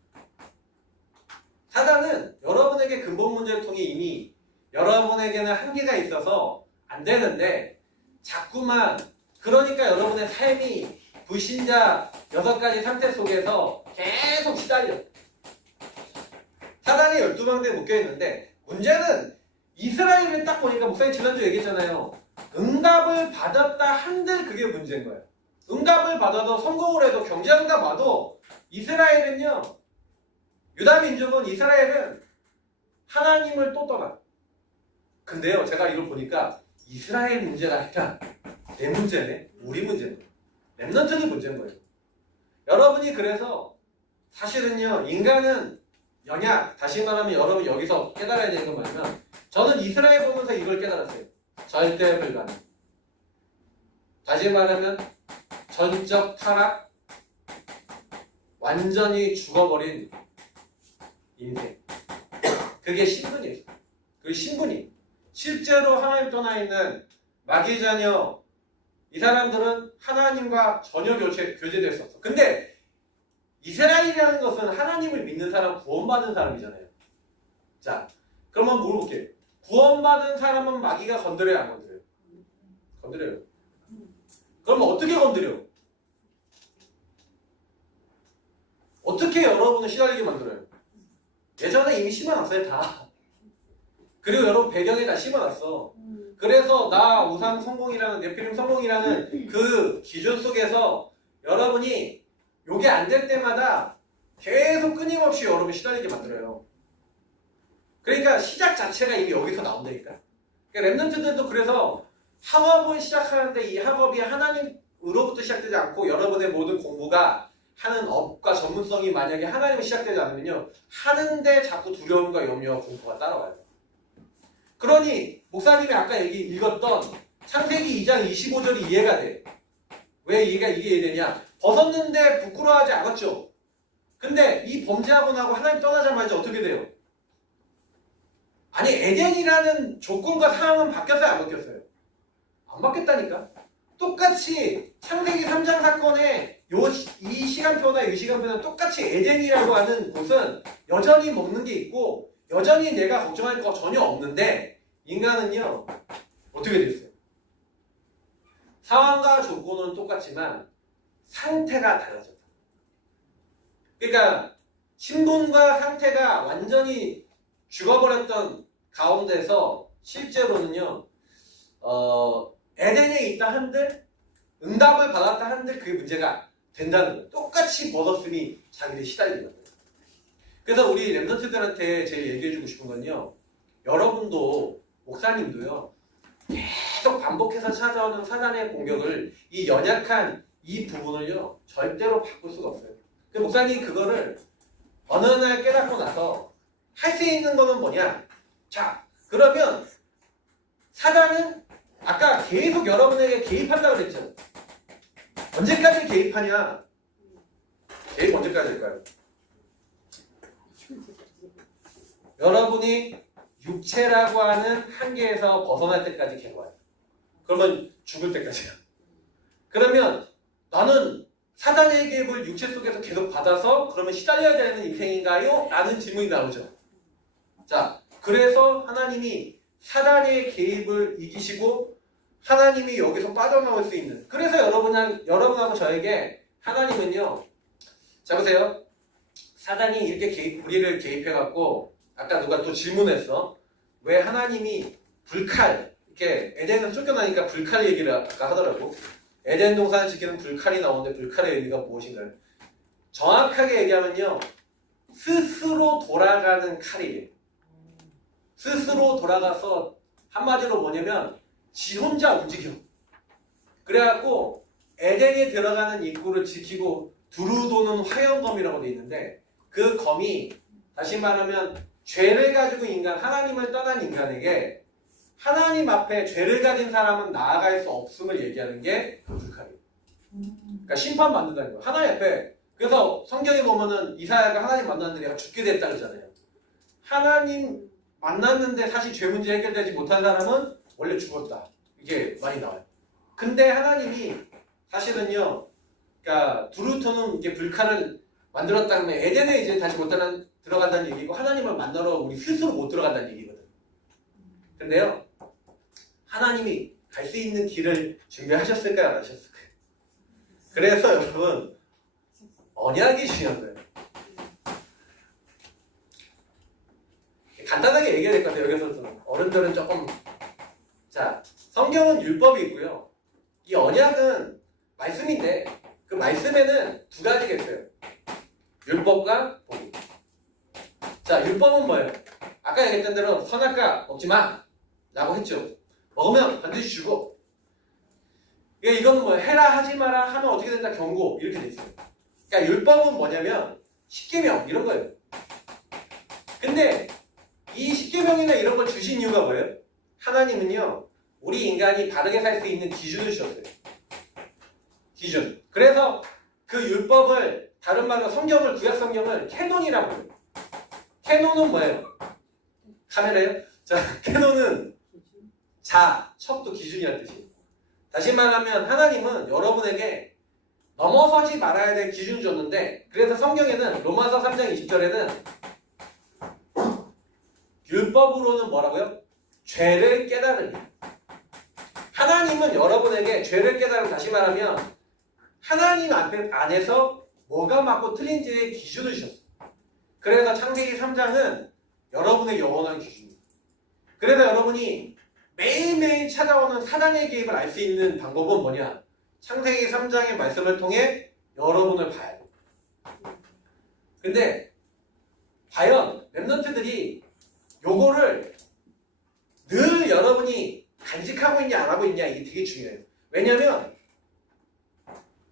사단은 여러분에게 근본 문제를 통해 이미 여러분에게는 한계가 있어서 안 되는데 자꾸만, 그러니까 여러분의 삶이 불신자 6가지 상태 속에서 계속 시달려. 사단이 12망대에 묶여있는데 문제는 이스라엘을 딱 보니까 목사님 지난주에 얘기했잖아요. 응답을 받았다 한들 그게 문제인 거예요. 응답을 받아도 성공을 해도 경제 응답 와도 이스라엘은요, 유다 민족은, 이스라엘은 하나님을 또 떠나. 근데요, 제가 이걸 보니까 이스라엘 문제가 아니라 내 문제네, 우리 문제네. 랩런트는 문제인 거예요. 여러분이 그래서 사실은요, 인간은 영약, 다시 말하면 여러분 여기서 깨달아야 되는 건 뭐냐면, 저는 이스라엘 보면서 이걸 깨달았어요. 절대 불가능. 다시 말하면 전적 타락, 완전히 죽어버린 인생. 그게 신분이에요. 그 신분이. 실제로 하나님 떠나 있는 마귀 자녀, 이 사람들은 하나님과 전혀 교제될 수 없어. 근데 이스라엘이라는 것은 하나님을 믿는 사람, 구원받은 사람이잖아요. 자, 그러면 물어볼게요. 구원받은 사람은 마귀가 건드려요, 안 건드려요? 건드려요. 그럼 어떻게 건드려? 어떻게 여러분을 시달리게 만들어요? 예전에 이미 심어놨어요, 다. 그리고 여러분 배경에 다 심어놨어. 그래서 나 우상 성공이라는, 네피림 성공이라는 그 기준 속에서 여러분이 요게 안 될 때마다 계속 끊임없이 여러분 시달리게 만들어요. 그러니까 시작 자체가 이미 여기서 나온다니까. 그러니까 랩런트들도 그래서 학업을 시작하는데 이 학업이 하나님으로부터 시작되지 않고 여러분의 모든 공부가 하는 업과 전문성이 만약에 하나님이 시작되지 않으면요, 하는데 자꾸 두려움과 염려와 공포가 따라와요. 그러니 목사님이 아까 읽었던 창세기 2장 25절이 이해가 돼. 왜 이게 이해되냐? 벗었는데 부끄러워하지 않았죠. 근데 이 범죄하고 나고 하나님 떠나자마자 어떻게 돼요? 아니, 에덴이라는 조건과 상황은 바뀌었어요, 안 바뀌었어요? 안 바뀌었다니까. 똑같이 창세기 3장 사건에 이 시간표나 이 시간표는 똑같이 에덴이라고 하는 곳은 여전히 먹는 게 있고 여전히 내가 걱정할 거 전혀 없는데, 인간은요 어떻게 됐어요? 상황과 조건은 똑같지만 상태가 달라졌다. 그러니까 신분과 상태가 완전히 죽어버렸던 가운데서 실제로는요, 에덴에 있다 한들, 응답을 받았다 한들 그게 문제가 된다는 거예요. 똑같이 벗었으니 자기들이 시달리는 거예요. 그래서 우리 랩런트들한테 제일 얘기해주고 싶은 건요, 여러분도, 목사님도요, 계속 반복해서 찾아오는 사단의 공격을, 이 연약한 이 부분을요, 절대로 바꿀 수가 없어요. 그 목사님이 그거를 어느 날 깨닫고 나서 할 수 있는 거는 뭐냐? 자, 그러면 사단은 아까 계속 여러분에게 개입한다고 그랬죠? 언제까지 개입하냐? 개입 언제까지 할까요? 여러분이 육체라고 하는 한계에서 벗어날 때까지 개입해요. 그러면 죽을 때까지야. 그러면 나는 사단의 개입을 육체 속에서 계속 받아서 그러면 시달려야 되는 인생인가요? 라는 질문이 나오죠. 자, 그래서 하나님이 사단의 개입을 이기시고 하나님이 여기서 빠져나올 수 있는, 그래서 여러분하고 저에게 하나님은요, 자 보세요, 사단이 이렇게 우리를 개입해갖고, 아까 누가 또 질문했어. 왜 하나님이 불칼, 이렇게 에덴은 쫓겨나니까 불칼 얘기를 아까 하더라고. 에덴 동산을 지키는 불칼이 나오는데 불칼의 의미가 무엇인가요? 정확하게 얘기하면요, 스스로 돌아가는 칼이에요. 스스로 돌아가서 한마디로 뭐냐면 지 혼자 움직여. 그래갖고 에덴에 들어가는 입구를 지키고 두루 도는 화염검이라고 돼 있는데, 그 검이 다시 말하면 죄를 가지고 하나님을 떠난 인간에게 하나님 앞에 죄를 가진 사람은 나아갈 수 없음을 얘기하는 게 그 불칼이에요. 그러니까 심판받는다는 거예요, 하나님 앞에. 그래서 성경에 보면은 이사야가 하나님 만났는데 내가 죽게 됐다 그러잖아요. 하나님 만났는데 사실 죄 문제 해결되지 못한 사람은 원래 죽었다, 이게 많이 나와요. 근데 하나님이 사실은요, 그러니까 두루토는 이렇게 불칼을 만들었다는 건 에덴에 이제 다시 못 들어간다는 얘기고, 하나님을 만나러 우리 스스로 못 들어간다는 얘기거든. 근데요, 하나님이 갈 수 있는 길을 준비하셨을까요, 안 하셨을까요? 그래서 여러분, 언약이 중요한 거예요. 간단하게 얘기해야 될 것 같아요. 여기서 어른들은 조금, 자, 성경은 율법이 있고요, 이 언약은 말씀인데 그 말씀에는 두 가지가 있어요. 율법과 복음. 자, 율법은 뭐예요? 아까 얘기했던 대로 선악과 먹지 마 라고 했죠. 먹으면 반드시 죽어. 이거는 뭐 해라 하지 마라 하면 어떻게 된다 경고, 이렇게 돼 있어요. 그러니까 율법은 뭐냐면 십계명 이런 거예요. 근데 이 십계명이나 이런 걸 주신 이유가 뭐예요? 하나님은요, 우리 인간이 바르게 살 수 있는 기준을 주셨어요. 기준. 그래서 그 율법을, 다른 말로 성경을, 구약 성경을 캐논이라고 해요. 캐논은 뭐예요? 카메라요? 자, 캐논은 자, 첩도 기준이라는 뜻이에요. 다시 말하면 하나님은 여러분에게 넘어서지 말아야 될 기준을 줬는데, 그래서 성경에는 로마서 3장 20절에는 율법으로는 뭐라고요? 죄를 깨달으니. 하나님은 여러분에게 죄를 깨달으면, 다시 말하면 하나님 안에서 뭐가 맞고 틀린지의 기준을 주셨어요. 그래서 창세기 3장은 여러분의 영원한 기준입니다. 그래서 여러분이 매일매일 찾아오는 사단의 개입을 알 수 있는 방법은 뭐냐? 창세기 3장의 말씀을 통해 여러분을 봐야 돼요. 근데 과연 렘넌트들이 요거를 늘 여러분이 간직하고 있냐 안 하고 있냐, 이게 되게 중요해요. 왜냐면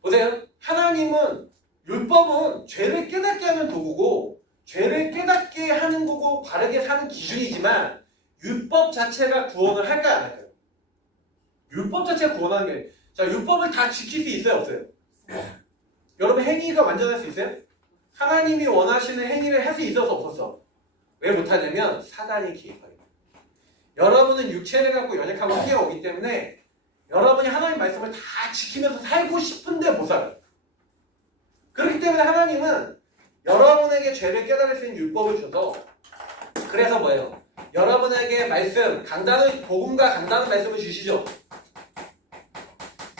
보세요. 하나님은, 율법은 죄를 깨닫게 하는 도구고 죄를 깨닫게 하는 거고 바르게 사는 기준이지만, 율법 자체가 구원을 할까요 안 할까요? 율법 자체가 구원하는 게, 자, 율법을 다 지킬 수 있어요 없어요? 여러분 행위가 완전할 수 있어요? 하나님이 원하시는 행위를 할 수 있어서 없었어. 왜 못하냐면 사단이 개입하기. 여러분은 육체를 갖고 연약하고 뛰어오기 때문에 여러분이 하나님 말씀을 다 지키면서 살고 싶은데 못 살아요. 그렇기 때문에 하나님은 여러분에게 죄를 깨달을 수 있는 율법을 줘서, 그래서 뭐예요? 여러분에게 말씀, 강단을, 복음과 강단의 말씀을 주시죠.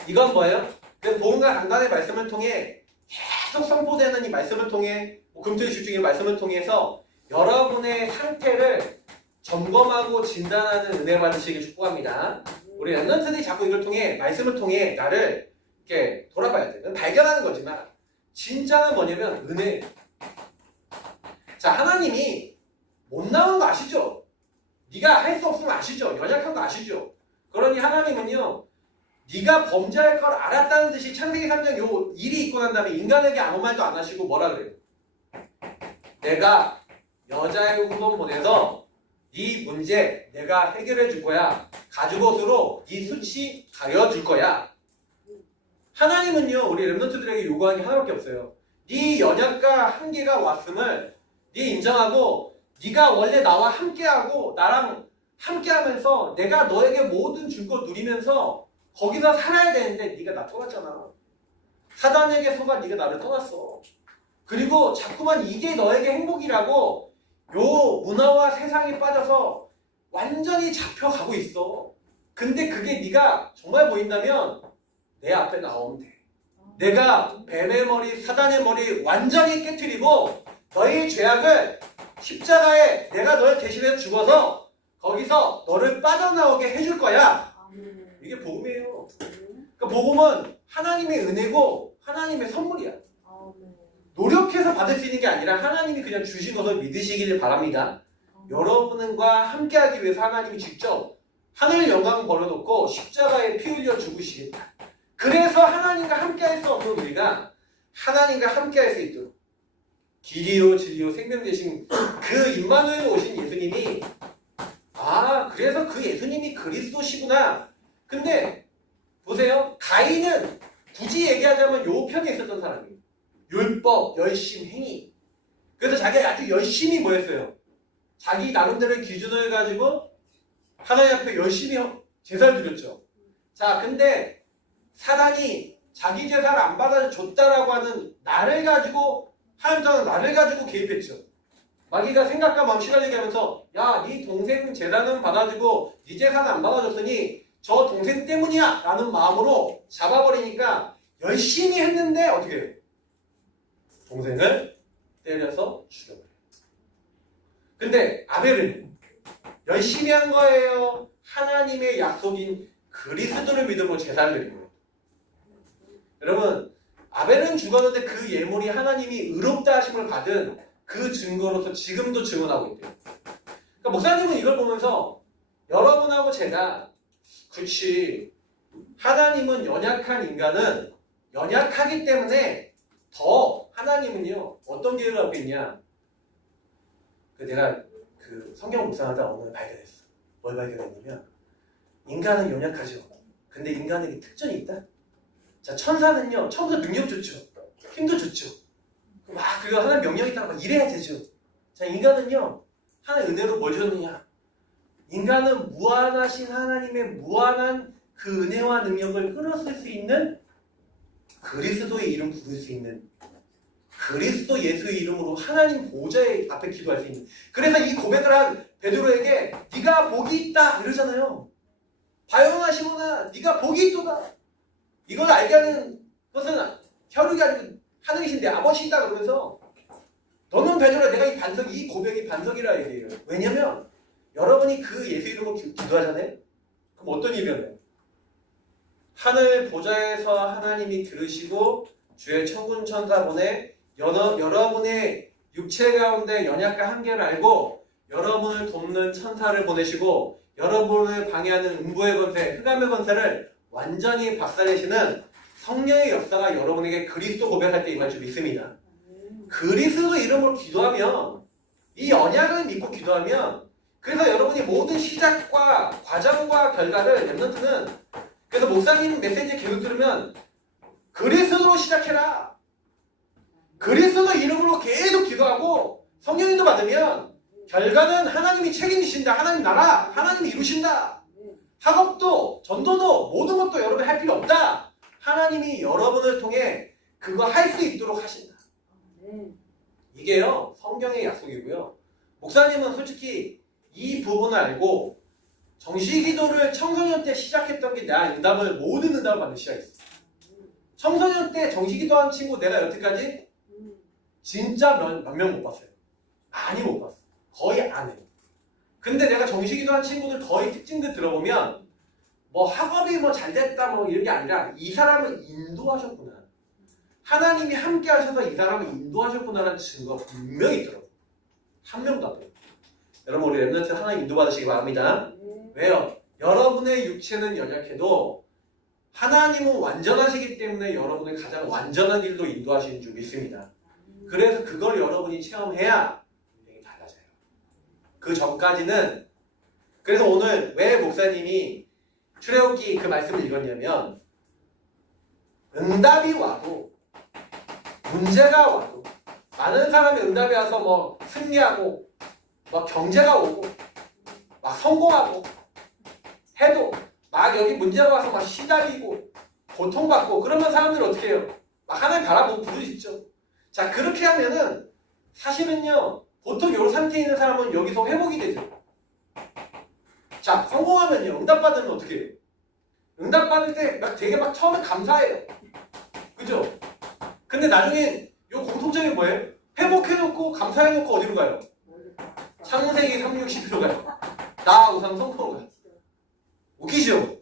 이건 뭐예요? 그 복음과 강단의 말씀을 통해 계속 선포되는 이 말씀을 통해, 금토일 집중의 말씀을 통해서 여러분의 상태를 점검하고 진단하는 은혜 받으시길 축복합니다. 우리 렘넌트들이 자꾸 이걸 통해, 말씀을 통해 나를 이렇게 돌아봐야 돼. 발견하는 거지만 진짜는 뭐냐면 은혜예요. 자, 하나님이 못 나오는 거 아시죠? 네가 할 수 없으면 아시죠? 연약한 거 아시죠? 그러니 하나님은요, 네가 범죄할 걸 알았다는 듯이 창세기 3장 요 일이 있고 난 다음에 인간에게 아무 말도 안 하시고 뭐라 그래요? 내가 여자의 후손 보내서 네 문제 내가 해결해 줄 거야. 가죽옷으로 네 수치 가려줄 거야. 하나님은요, 우리 렘넌트들에게 요구하는 게 하나밖에 없어요. 네 연약과 한계가 왔음을 네 인정하고, 네가 원래 나와 함께하고 나랑 함께하면서 내가 너에게 모든 줄 거 누리면서 거기서 살아야 되는데 네가 나 떠났잖아. 사단에게 속아 네가 나를 떠났어. 그리고 자꾸만 이게 너에게 행복이라고 요 문화와 세상에 빠져서 완전히 잡혀가고 있어. 근데 그게 네가 정말 보인다면 내 앞에 나오면 돼. 내가 뱀의 머리, 사단의 머리 완전히 깨트리고 너의 죄악을 십자가에 내가 너를 대신해서 죽어서 거기서 너를 빠져나오게 해줄 거야. 이게 복음이에요. 그러니까 복음은 하나님의 은혜고 하나님의 선물이야. 노력해서 받을 수 있는 게 아니라 하나님이 그냥 주신 것을 믿으시기를 바랍니다. 여러분과 함께하기 위해서 하나님이 직접 하늘 영광 벌어놓고 십자가에 피 흘려 죽으시겠다. 그래서 하나님과 함께할 수 없는 우리가 하나님과 함께할 수 있도록 길이요 진리요 생명 되신 그 임마누엘로 오신 예수님이, 아, 그래서 그 예수님이 그리스도시구나. 근데 보세요. 가인은 굳이 얘기하자면 요 편에 있었던 사람이에요. 율법, 열심, 행위. 그래서 자기가 아주 열심히 뭐 했어요? 자기 나름대로의 기준을 가지고 하나님 앞에 열심히 제사를 드렸죠. 자, 근데 사단이 자기 제사를 안 받아줬다라고 하는 나를 가지고, 하나님께서는 나를 가지고 개입했죠. 마귀가 생각과 마음 시달리게 하면서, 야, 네 동생 제사는 받아주고 네 제사는 안 받아줬으니 저 동생 때문이야 라는 마음으로 잡아버리니까 열심히 했는데 어떻게 해요? 동생을 때려서 죽여버려요. 근데 아벨은 열심히 한 거예요? 하나님의 약속인 그리스도를 믿음으로 제사를 드린 거예요. 여러분, 아벨은 죽었는데 그 예물이 하나님이 의롭다 하심을 받은 그 증거로서 지금도 증언하고 있대요. 그러니까 목사님은 이걸 보면서 여러분하고 제가, 그렇지, 하나님은 연약한 인간은 연약하기 때문에 더 하나님은요 어떤 기회를 갖고 있냐. 내가 그 성경 묵상하다 오늘 발견했어. 뭘 발견했냐면, 인간은 연약하죠. 근데 인간에게 특전이 있다. 자, 천사는요 처음부터 능력 좋죠. 힘도 좋죠. 막 그리고 하나님 명령이 따라 막 일해야 되죠. 자, 인간은요 하나의 은혜로 뭘 주셨느냐. 인간은 무한하신 하나님의 무한한 그 은혜와 능력을 끌어쓸 수 있는 그리스도의 이름 부를 수 있는 그리스도 예수의 이름으로 하나님 보좌의 앞에 기도할 수 있는 그래서 이 고백을 한 베드로에게 네가 복이 있다 이러잖아요. 바요나 시몬아 네가 복이 있도다. 이걸 알게 하는 것은 혈육이 아니고 하늘이신 내 아버지이다 그러면서 너는 베드로야 내가 이 반석 이 고백이 반석이라 얘기해요. 왜냐면 여러분이 그 예수 이름으로 기도하잖아요. 그럼 어떤 일이 일어나요? 하늘 보좌에서 하나님이 들으시고 주의 천군 천사 보내 여러분의 육체 가운데 연약과 한계를 알고 여러분을 돕는 천사를 보내시고 여러분을 방해하는 음부의 권세, 흑암의 권세를 완전히 박살내시는 성령의 역사가 여러분에게 그리스도 고백할 때 임할 줄 믿습니다. 그리스도 이름으로 기도하면 이 언약을 믿고 기도하면 그래서 여러분이 모든 시작과 과정과 결과를 렘넌트는 그래서 목사님 메시지 계속 들으면 그리스도로 시작해라. 그리스도 이름으로 계속 기도하고 성령님도 받으면 결과는 하나님이 책임지신다. 하나님 나라, 하나님이 이루신다. 학업도, 전도도, 모든 것도 여러분이 할 필요 없다. 하나님이 여러분을 통해 그거 할 수 있도록 하신다. 이게요, 성경의 약속이고요. 목사님은 솔직히 이 부분을 알고 정시기도를 청소년 때 시작했던 게 나 모든 응답을 받는 시작했어요. 청소년 때 정시기도한 친구 내가 여태까지 진짜 몇 명 못 봤어요. 많이 못 봤어요. 거의 안 해요. 근데 내가 정시기도한 친구들 거의 특징들 들어보면 뭐 학업이 뭐 잘됐다 뭐 이런 게 아니라 이 사람을 인도하셨구나. 하나님이 함께 하셔서 이 사람을 인도하셨구나라는 증거가 분명히 있더라고요. 한 명도 안 돼요. 여러분 우리 렘넌트 하나님 인도받으시기 바랍니다. 왜요? 여러분의 육체는 연약해도 하나님은 완전하시기 때문에 여러분을 가장 완전한 일로 인도하시는 줄 믿습니다. 그래서 그걸 여러분이 체험해야 인생이 달라져요. 그 전까지는 그래서 오늘 왜 목사님이 출애굽기 그 말씀을 읽었냐면 응답이 와도 문제가 와도 많은 사람이 응답이 와서 뭐 승리하고 막 경제가 오고 막 성공하고 해도 막 여기 문제가 와서 막 시달리고 고통받고 그러면 사람들이 어떻게 해요? 막 하나님 바라보고 부르짖죠. 자 그렇게 하면은 사실은요 보통 이 상태에 있는 사람은 여기서 회복이 되죠. 자 성공하면요 응답받으면 어떻게 해요? 응답받을 때 막 되게 막 처음에 감사해요. 그죠? 근데 나중에 요 공통점이 뭐예요? 회복해놓고 감사해놓고 어디로 가요? 창세기 360로 가요. 나 우상 성공으로 가요. 웃기죠?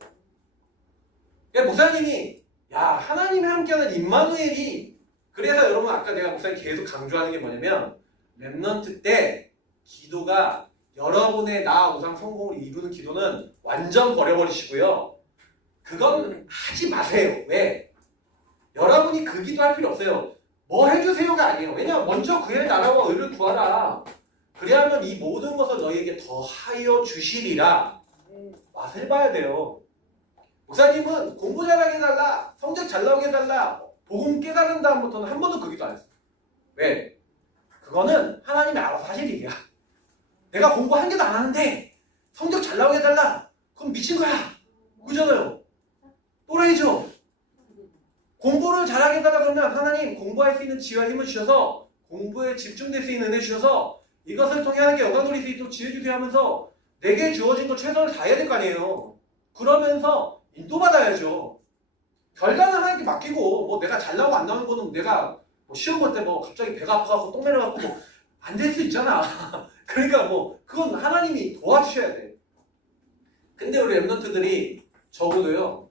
그러니까 목사님이 야 하나님이 함께하는 임마누엘이 그래서 여러분 아까 내가 목사님 계속 강조하는 게 뭐냐면 렘넌트 때 기도가 여러분의 나 우상 성공을 이루는 기도는 완전 버려버리시고요. 그건 하지 마세요. 왜? 여러분이 그 기도할 필요 없어요. 뭐 해주세요가 아니에요. 왜냐면 먼저 그의 나라와 의를 구하라. 그래야면 이 모든 것을 너희에게 더하여 주시리라. 맛을 봐야 돼요. 목사님은 공부 잘하게 해달라, 성적 잘 나오게 해달라, 복음 깨달은 다음부터는 한 번도 그 기도 안 했어요. 왜? 그거는 하나님이 알아서 하실 일이야. 내가 공부 한 개도 안 하는데 성적 잘 나오게 해달라. 그럼 미친 거야. 그잖아요. 또래이죠. 공부를 잘하게 해달라 그러면 하나님 공부할 수 있는 지혜와 힘을 주셔서 공부에 집중될 수 있는 은혜 주셔서 이것을 통해 하나님께 영광 돌릴 수 있도록 지혜 주세요 하면서 내게 주어진 거 최선을 다해야 될 거 아니에요. 그러면서 인도받아야죠. 결과는 하나님께 맡기고 뭐 내가 잘 나오고 안 나오는 거는 내가 뭐 시험 볼 때 뭐 갑자기 배가 아파갖고 똥 내려갖고 뭐 안 될 수 있잖아. 그러니까 뭐 그건 하나님이 도와주셔야 돼. 근데 우리 렘넌트들이 적어도요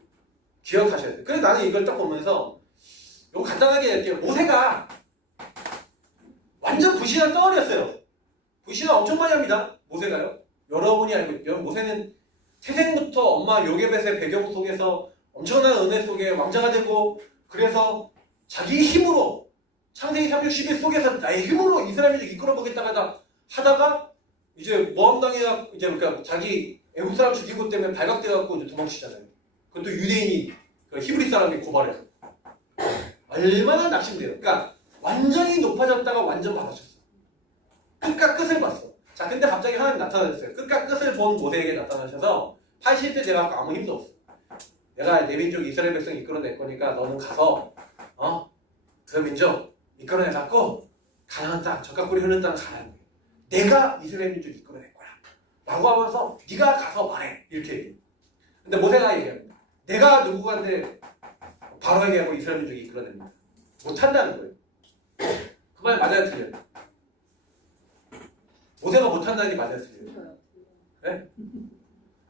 기억하셔야 돼. 그래서 나는 이걸 딱 보면서 이거 간단하게 얘기할게요. 모세가 완전 불신한 덩어리였어요. 불신을 엄청 많이 합니다. 모세가요. 여러분이 알고 있죠. 모세는 태생부터 엄마 요게벳의 배경 속에서 엄청난 은혜 속에 왕자가 되고 그래서 자기 힘으로 창세기 360일 속에서 나의 힘으로 이스라엘을 이끌어보겠다가 하다가 이제 모함 당해가 이제 그러니까 자기 애국 사람 죽이고 때문에 발각돼갖고 이제 도망치잖아요. 그것도 유대인이 그 히브리 사람이 고발해서 얼마나 낙심돼요. 그러니까 완전히 높아졌다가 완전 받아쳤어. 끝과 끝을 봤어. 자, 근데 갑자기 하나님 나타나셨어요. 끝과 끝을 본 모세에게 나타나셔서 80대 돼갖고 아무 힘도 없어. 내가 내 민족 이스라엘 백성 이끌어낼 거니까 너는 가서 그 민족 이끌어내갖고 가나안 땅, 젖과 꿀이 흐르는 땅 가라는 거예요. 내가 이스라엘 민족 이끌어낼 거야 라고 하면서 네가 가서 말해 이렇게 얘기해요. 근데 모세가 얘기합니다. 내가 누구한테 바로 얘기하고 이스라엘 민족이 이끌어냅니다. 못한다는 거예요. 그 말 맞아요, 틀려요? 모세가 못한다는 게 맞아요, 틀려요? 네?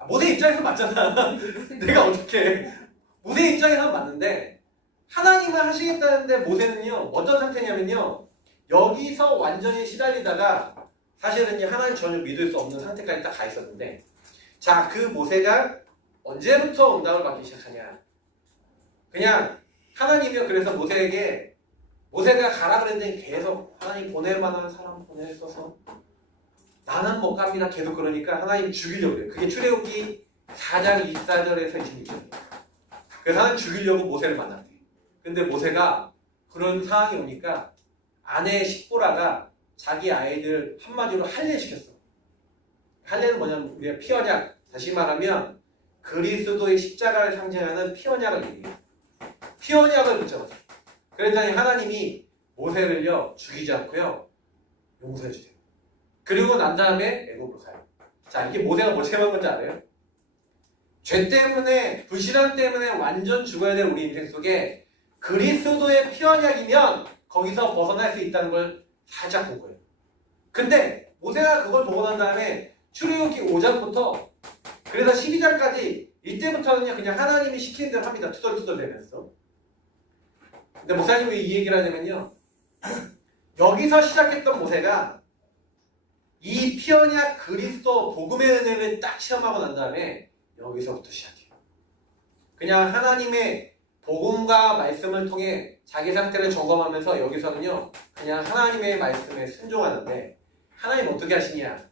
모세 입장에서 맞잖아. 내가 어떻게 모세 입장에서 맞는데 하나님은 하시겠다는데 모세는요 어떤 상태냐면요 여기서 완전히 시달리다가 사실은 하나님 전혀 믿을 수 없는 상태까지 딱 가 있었는데 자 그 모세가 언제부터 응답을 받기 시작하냐 그냥 하나님이요 그래서 모세에게 모세가 가라 그랬는데 계속 하나님 보낼 만한 사람 보내셔서 나는 못 갑니다 계속 그러니까 하나님 죽이려고 그래요. 그게 출애굽기 4장 24절에서 26절 그래서 하나님 죽이려고 모세를 만났대요. 근데 모세가 그런 상황이 오니까 아내 십보라가 자기 아이들 한마디로 할례시켰어. 할례는 뭐냐면 우리가 피언약 다시 말하면 그리스도의 십자가를 상징하는 피언약을 얘기해요. 피언약을 붙잡았어. 그랬더니 하나님이 모세를요 죽이지 않고요 용서해 주세요. 그리고 난 다음에 애굽으로 가요. 자 이게 모세가 뭐 체험한 건지 알아요? 죄 때문에 불신앙 때문에 완전 죽어야 될 우리 인생 속에 그리스도의 피언약이면 거기서 벗어날 수 있다는 걸 살짝 본 거예요. 근데 모세가 그걸 보고 난 다음에 출애굽기 5장부터 그래서 12장까지 이때부터는 그냥 하나님이 시키는 대로 합니다. 투덜투덜 대면서. 근데 목사님이 왜 이 얘기를 하냐면요. 여기서 시작했던 모세가 이 피언약 그리스도 복음의 은혜를 딱 체험하고 난 다음에 여기서부터 시작해요. 그냥 하나님의 복음과 말씀을 통해 자기 상태를 점검하면서 여기서는요 그냥 하나님의 말씀에 순종하는데 하나님 어떻게 하시냐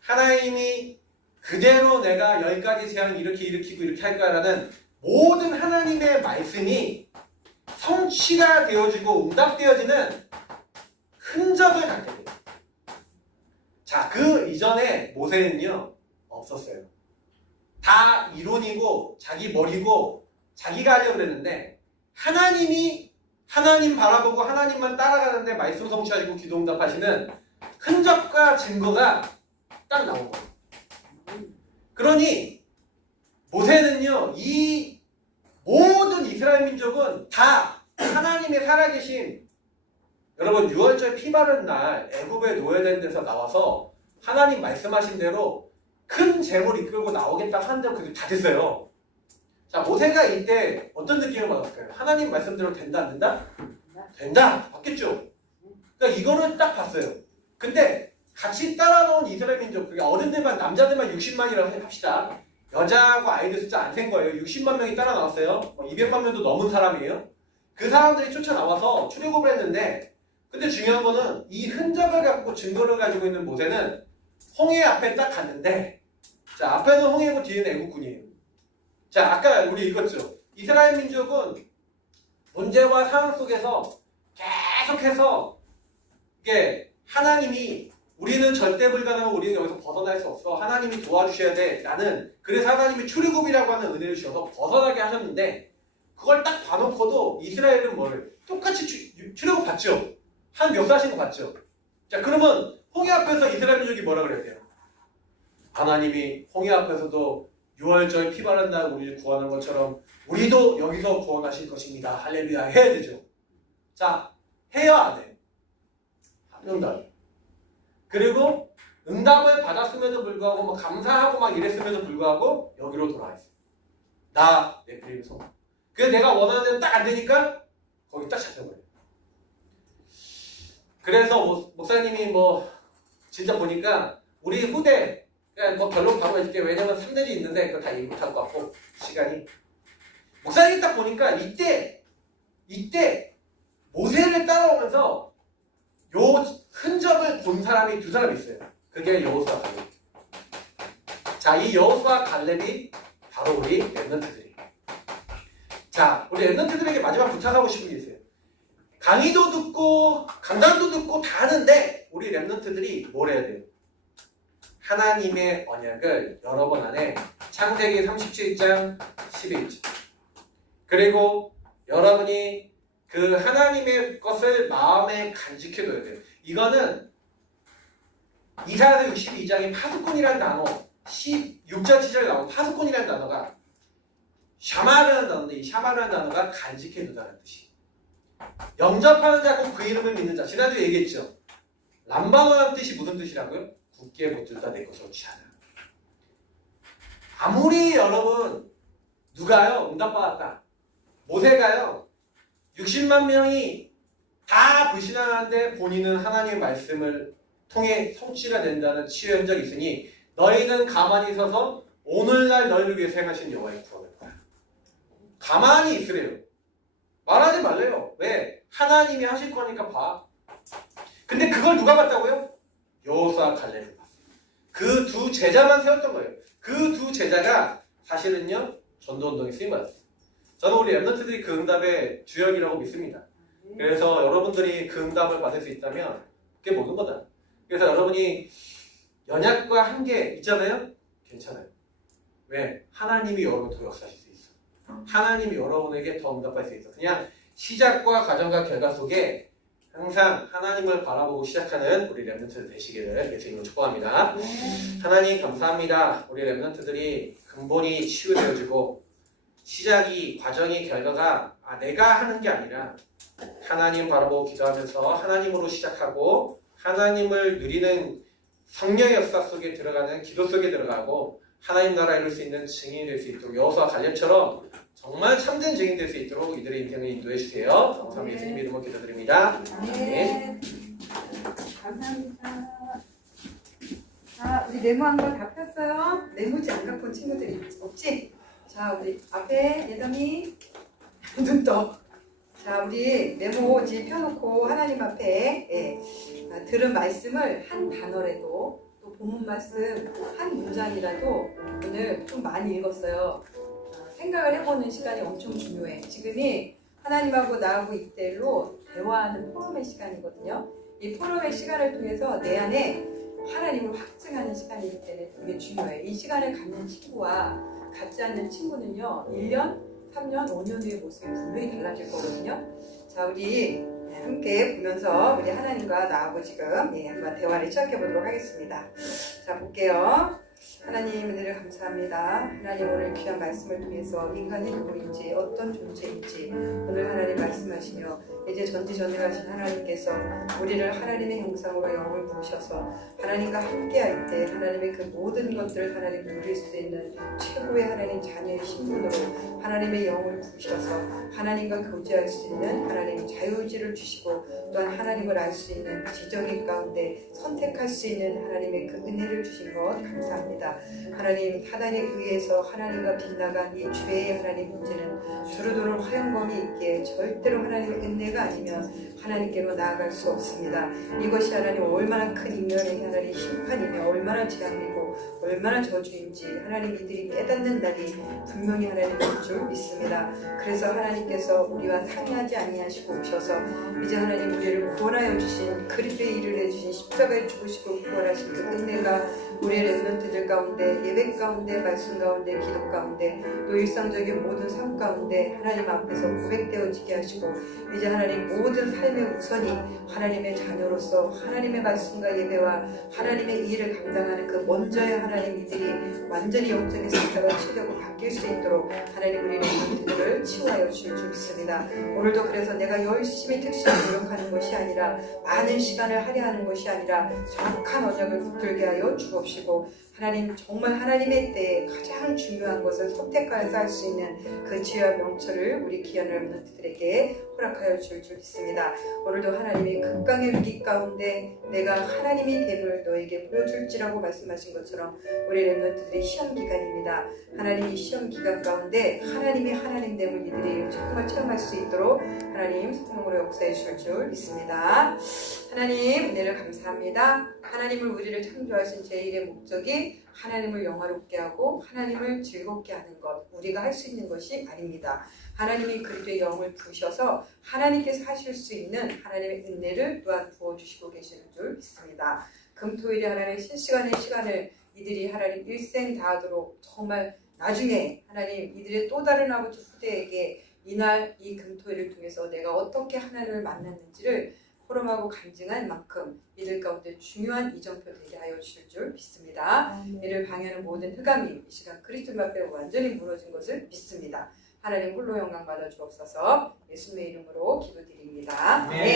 하나님이 그대로 내가 10가지 재앙 이렇게 일으키고 이렇게 할 거라는 모든 하나님의 말씀이 성취가 되어지고 응답되어지는 흔적을 갖게 돼요. 자, 그 이전에 모세는요 없었어요. 다 이론이고 자기 머리고 자기가 하려고 그랬는데 하나님이 하나님 바라보고 하나님만 따라가는데 말씀 성취하시고 기도 응답하시는 흔적과 증거가 딱 나온 거예요. 그러니 모세는요 이 모든 이스라엘 민족은 다 하나님의 살아계신 여러분 6월절 피 바른 날 애굽에 노예된 데서 나와서 하나님 말씀하신 대로 큰 재물 이끌고 나오겠다 하는데 그게 다 됐어요. 자 모세가 이때 어떤 느낌을 받았을까요? 하나님 말씀대로 된다 안 된다? 된다! 맞겠죠? 그러니까 이거를 딱 봤어요. 근데 같이 따라 나온 이스라엘 민족 그게 어른들만 남자들만 60만이라고 합시다. 여자하고 아이들 숫자 안 센 거예요. 60만 명이 따라 나왔어요. 200만 명도 넘은 사람이에요. 그 사람들이 쫓아나와서 출애굽을 했는데 근데 중요한 거는 이 흔적을 갖고 증거를 가지고 있는 모세는 홍해 앞에 딱 갔는데 자 앞에는 홍해고 뒤에는 애국군이에요. 자 아까 우리 읽었죠. 이스라엘 민족은 문제와 상황 속에서 계속해서 이게 하나님이 우리는 절대 불가능하고 우리는 여기서 벗어날 수 없어. 하나님이 도와주셔야 돼. 나는 그래서 하나님이 출애굽이라고 하는 은혜를 주셔서 벗어나게 하셨는데 그걸 딱 봐놓고도 이스라엘은 뭐를 똑같이 출애굽 봤죠. 한 멱사신 거 봤죠. 자 그러면 홍해 앞에서 이스라엘 민족이 뭐라 그래야 돼요? 하나님이 홍해 앞에서도 6월절 피 바른 날 우리를 구하는 것처럼 우리도 여기서 구원하실 것입니다. 할렐루야 해야 되죠. 자 해야 안 해? 응답. 그리고 응답을 받았음에도 불구하고 막 감사하고 막 이랬음에도 불구하고 여기로 돌아와 있어요. 나 내 필요를 성. 그래서 내가 원하는 대로 딱 안 되니까 거기 딱 잡혀버려요. 그래서 목사님이 뭐 진짜 보니까 우리 후대 그냥 뭐 결론 바로 해줄게. 왜냐면 3대지 있는데 그거 다 얘기 못할 것 같고 시간이 목사님이 딱 보니까 이때 모세를 따라오면서 요 흔적을 본 사람이 두 사람이 있어요. 그게 여호수아 갈렙. 자, 이 여호수아 갈렙이 바로 우리 랩런트들이에요. 자, 우리 랩런트들에게 마지막 부탁하고 싶은 게 있어요. 강의도 듣고 강단도 듣고 다 하는데 우리 랩런트들이 뭘 해야 돼요? 하나님의 언약을 여러분 안에 창세기 37장 11절 그리고 여러분이 그 하나님의 것을 마음에 간직해둬야 돼요. 이거는 이사야서 62장에 파수꾼이라는 단어 16절 7절 나온 파수꾼이라는 단어가 샤마르라는 단어인데 이 샤마르라는 단어가 간직해두다는 뜻이에요. 영접하는 자 곧 그 이름을 믿는 자. 지난주에 얘기했죠. 람방어라는 뜻이 무슨 뜻이라고요? 굳게 붙들다 내 것으로 취하다. 아무리 여러분 누가요? 응답받았다. 모세가요. 60만 명이 다 불신하는데 본인은 하나님의 말씀을 통해 성취가 된다는 치유 흔적이 있으니 너희는 가만히 서서 오늘날 너희를 위해 행하신 여호와의 구원을 봐라. 가만히 있으래요. 말하지 말래요. 왜? 하나님이 하실 거니까 봐. 근데 그걸 누가 봤다고요? 여호수아 갈렙이 봤어요. 그 두 제자만 세웠던 거예요. 그 두 제자가 사실은요 전도운동에 쓰임받았어요. 저는 우리 랩런트들이 그 응답의 주역이라고 믿습니다. 그래서 여러분들이 그 응답을 받을 수 있다면 그게 모든 거다. 그래서 여러분이 연약과 한계 있잖아요? 괜찮아요. 왜? 하나님이 여러분 더 역사하실 수 있어. 하나님이 여러분에게 더 응답할 수 있어. 그냥 시작과 과정과 결과 속에 항상 하나님을 바라보고 시작하는 우리 랩런트들 되시기를 예수님으로 축복합니다. 하나님 감사합니다. 우리 랩런트들이 근본이 치유되어지고 시작이 과정이 결과가 내가 하는 게 아니라 하나님 바라보고 기도하면서 하나님으로 시작하고 하나님을 누리는 성령의 역사 속에 들어가는 기도 속에 들어가고 하나님 나라 이룰 수 있는 증인이 될 수 있도록 여호수아 갈렙처럼 정말 참된 증인 될 수 있도록 이들의 인생을 인도해 주세요. 감사합니다. 예수님 이름으로 기도드립니다. 네. 감사합니다. 자, 우리 네모한 거 다 폈어요? 네모지 안 갖고 온 친구들이 없지? 자, 우리 앞에 예담이 눈 떠. 자, 우리 메모지 펴놓고 하나님 앞에 들은 말씀을 한 단어라도 또 본문 말씀 한 문장이라도 오늘 좀 많이 읽었어요. 생각을 해보는 시간이 엄청 중요해. 지금이 하나님하고 나하고 이때로 대화하는 포럼의 시간이거든요. 이 포럼의 시간을 통해서 내 안에 하나님을 확증하는 시간이기 때문에 되게 중요해. 이 시간을 갖는 친구와 갖지 않는 친구는요 1년, 3년, 5년 후의 모습이 분명히 달라질 거거든요. 자, 우리 함께 보면서 우리 하나님과 나하고 지금 한번 대화를 시작해 보도록 하겠습니다. 자, 볼게요. 하나님 은혜를 감사합니다. 하나님 오늘 귀한 말씀을 통해서 인간이 누구인지 어떤 존재인지 오늘 하나님 말씀하시며 이제 전지전능하신 하나님께서 우리를 하나님의 형상으로 영을 부으셔서 하나님과 함께할 때 하나님의 그 모든 것들을 하나님 누릴 수 있는 최고의 하나님 자녀의 신분으로 하나님의 영을 부으셔서 하나님과 교제할 수 있는 하나님 자유의지를 주시고 또한 하나님을 알 수 있는 지정인 가운데 선택할 수 있는 하나님의 그 은혜를 주신 것 감사합니다. 하나님 사단에 의해서 하나님과 빗나간 이 죄의 하나님 문제는 두루두루 화영범이 있기에 절대로 하나님의 은혜가 아니면 하나님께로 나아갈 수 없습니다. 이것이 하나님 얼마나 큰 인간의 하나님 심판이며 얼마나 재앙이고 얼마나 저주인지 하나님 이들이 깨닫는 날이 분명히 하나님일 줄 믿습니다. 그래서 하나님께서 우리와 상의하지 아니하시고 오셔서 이제 하나님 우리를 구원하여 주신 그리스도의 일을 해주신 십자가에 죽으시고 구원하신 그 은혜가 우리의 렘넌트들 가운데 예배 가운데 말씀 가운데 기도 가운데 또 일상적인 모든 삶 가운데 하나님 앞에서 고백되어지게 하시고 이제 하나님 모든 삶의 우선이 하나님의 자녀로서 하나님의 말씀과 예배와 하나님의 일을 감당하는 그 먼저의 하나님 이들이 완전히 영적인 상태가 치유되고 바뀔 수 있도록 하나님 우리 렘넌트들을 치유하여 주실 줄 믿습니다. 오늘도 그래서 내가 열심히 특실히 노력하는 것이 아니라 많은 시간을 할애하는 것이 아니라 정확한 언약을 붙들게 하여 주옵시고 하나님 정말 하나님의 때에 가장 중요한 것을 선택하여서 할 수 있는 그 지혜와 명철을 우리 귀한 렘넌트들에게 허락하여 줄 줄 믿습니다. 오늘도 하나님의 극강의 위기 가운데 내가 하나님이 됨을 너에게 보여줄지라고 말씀하신 것처럼 우리 렘넌트들의 시험 기간입니다. 하나님이 시험 기간 가운데 하나님의 하나님 됨을 이들이 정말 체험할 수 있도록 하나님 성령으로 역사해 줄 줄 믿습니다. 하나님 은혜를 감사합니다. 하나님을 우리를 창조하신 제1의 목적이 하나님을 영화롭게 하고 하나님을 즐겁게 하는 것, 우리가 할 수 있는 것이 아닙니다. 하나님이 그리스도의 영을 부으셔서 하나님께서 하실 수 있는 하나님의 은혜를 또한 부어주시고 계시는 줄 믿습니다. 그 금토일이 하나님 실시간의 시간을 이들이 하나님 일생 다하도록 정말 나중에 하나님 이들의 또 다른 아버지 후대에게 이날 이 금토일을 통해서 내가 어떻게 하나님을 만났는지를 포럼하고 간증할 만큼 이들 가운데 중요한 이정표 되게 하여 주실 줄 믿습니다. 이를 방해하는 모든 흑암이 이 시간 그리스도 앞에 완전히 무너진 것을 믿습니다. 하나님 홀로 영광 받아 주옵소서. 예수님의 이름으로 기도드립니다. 네.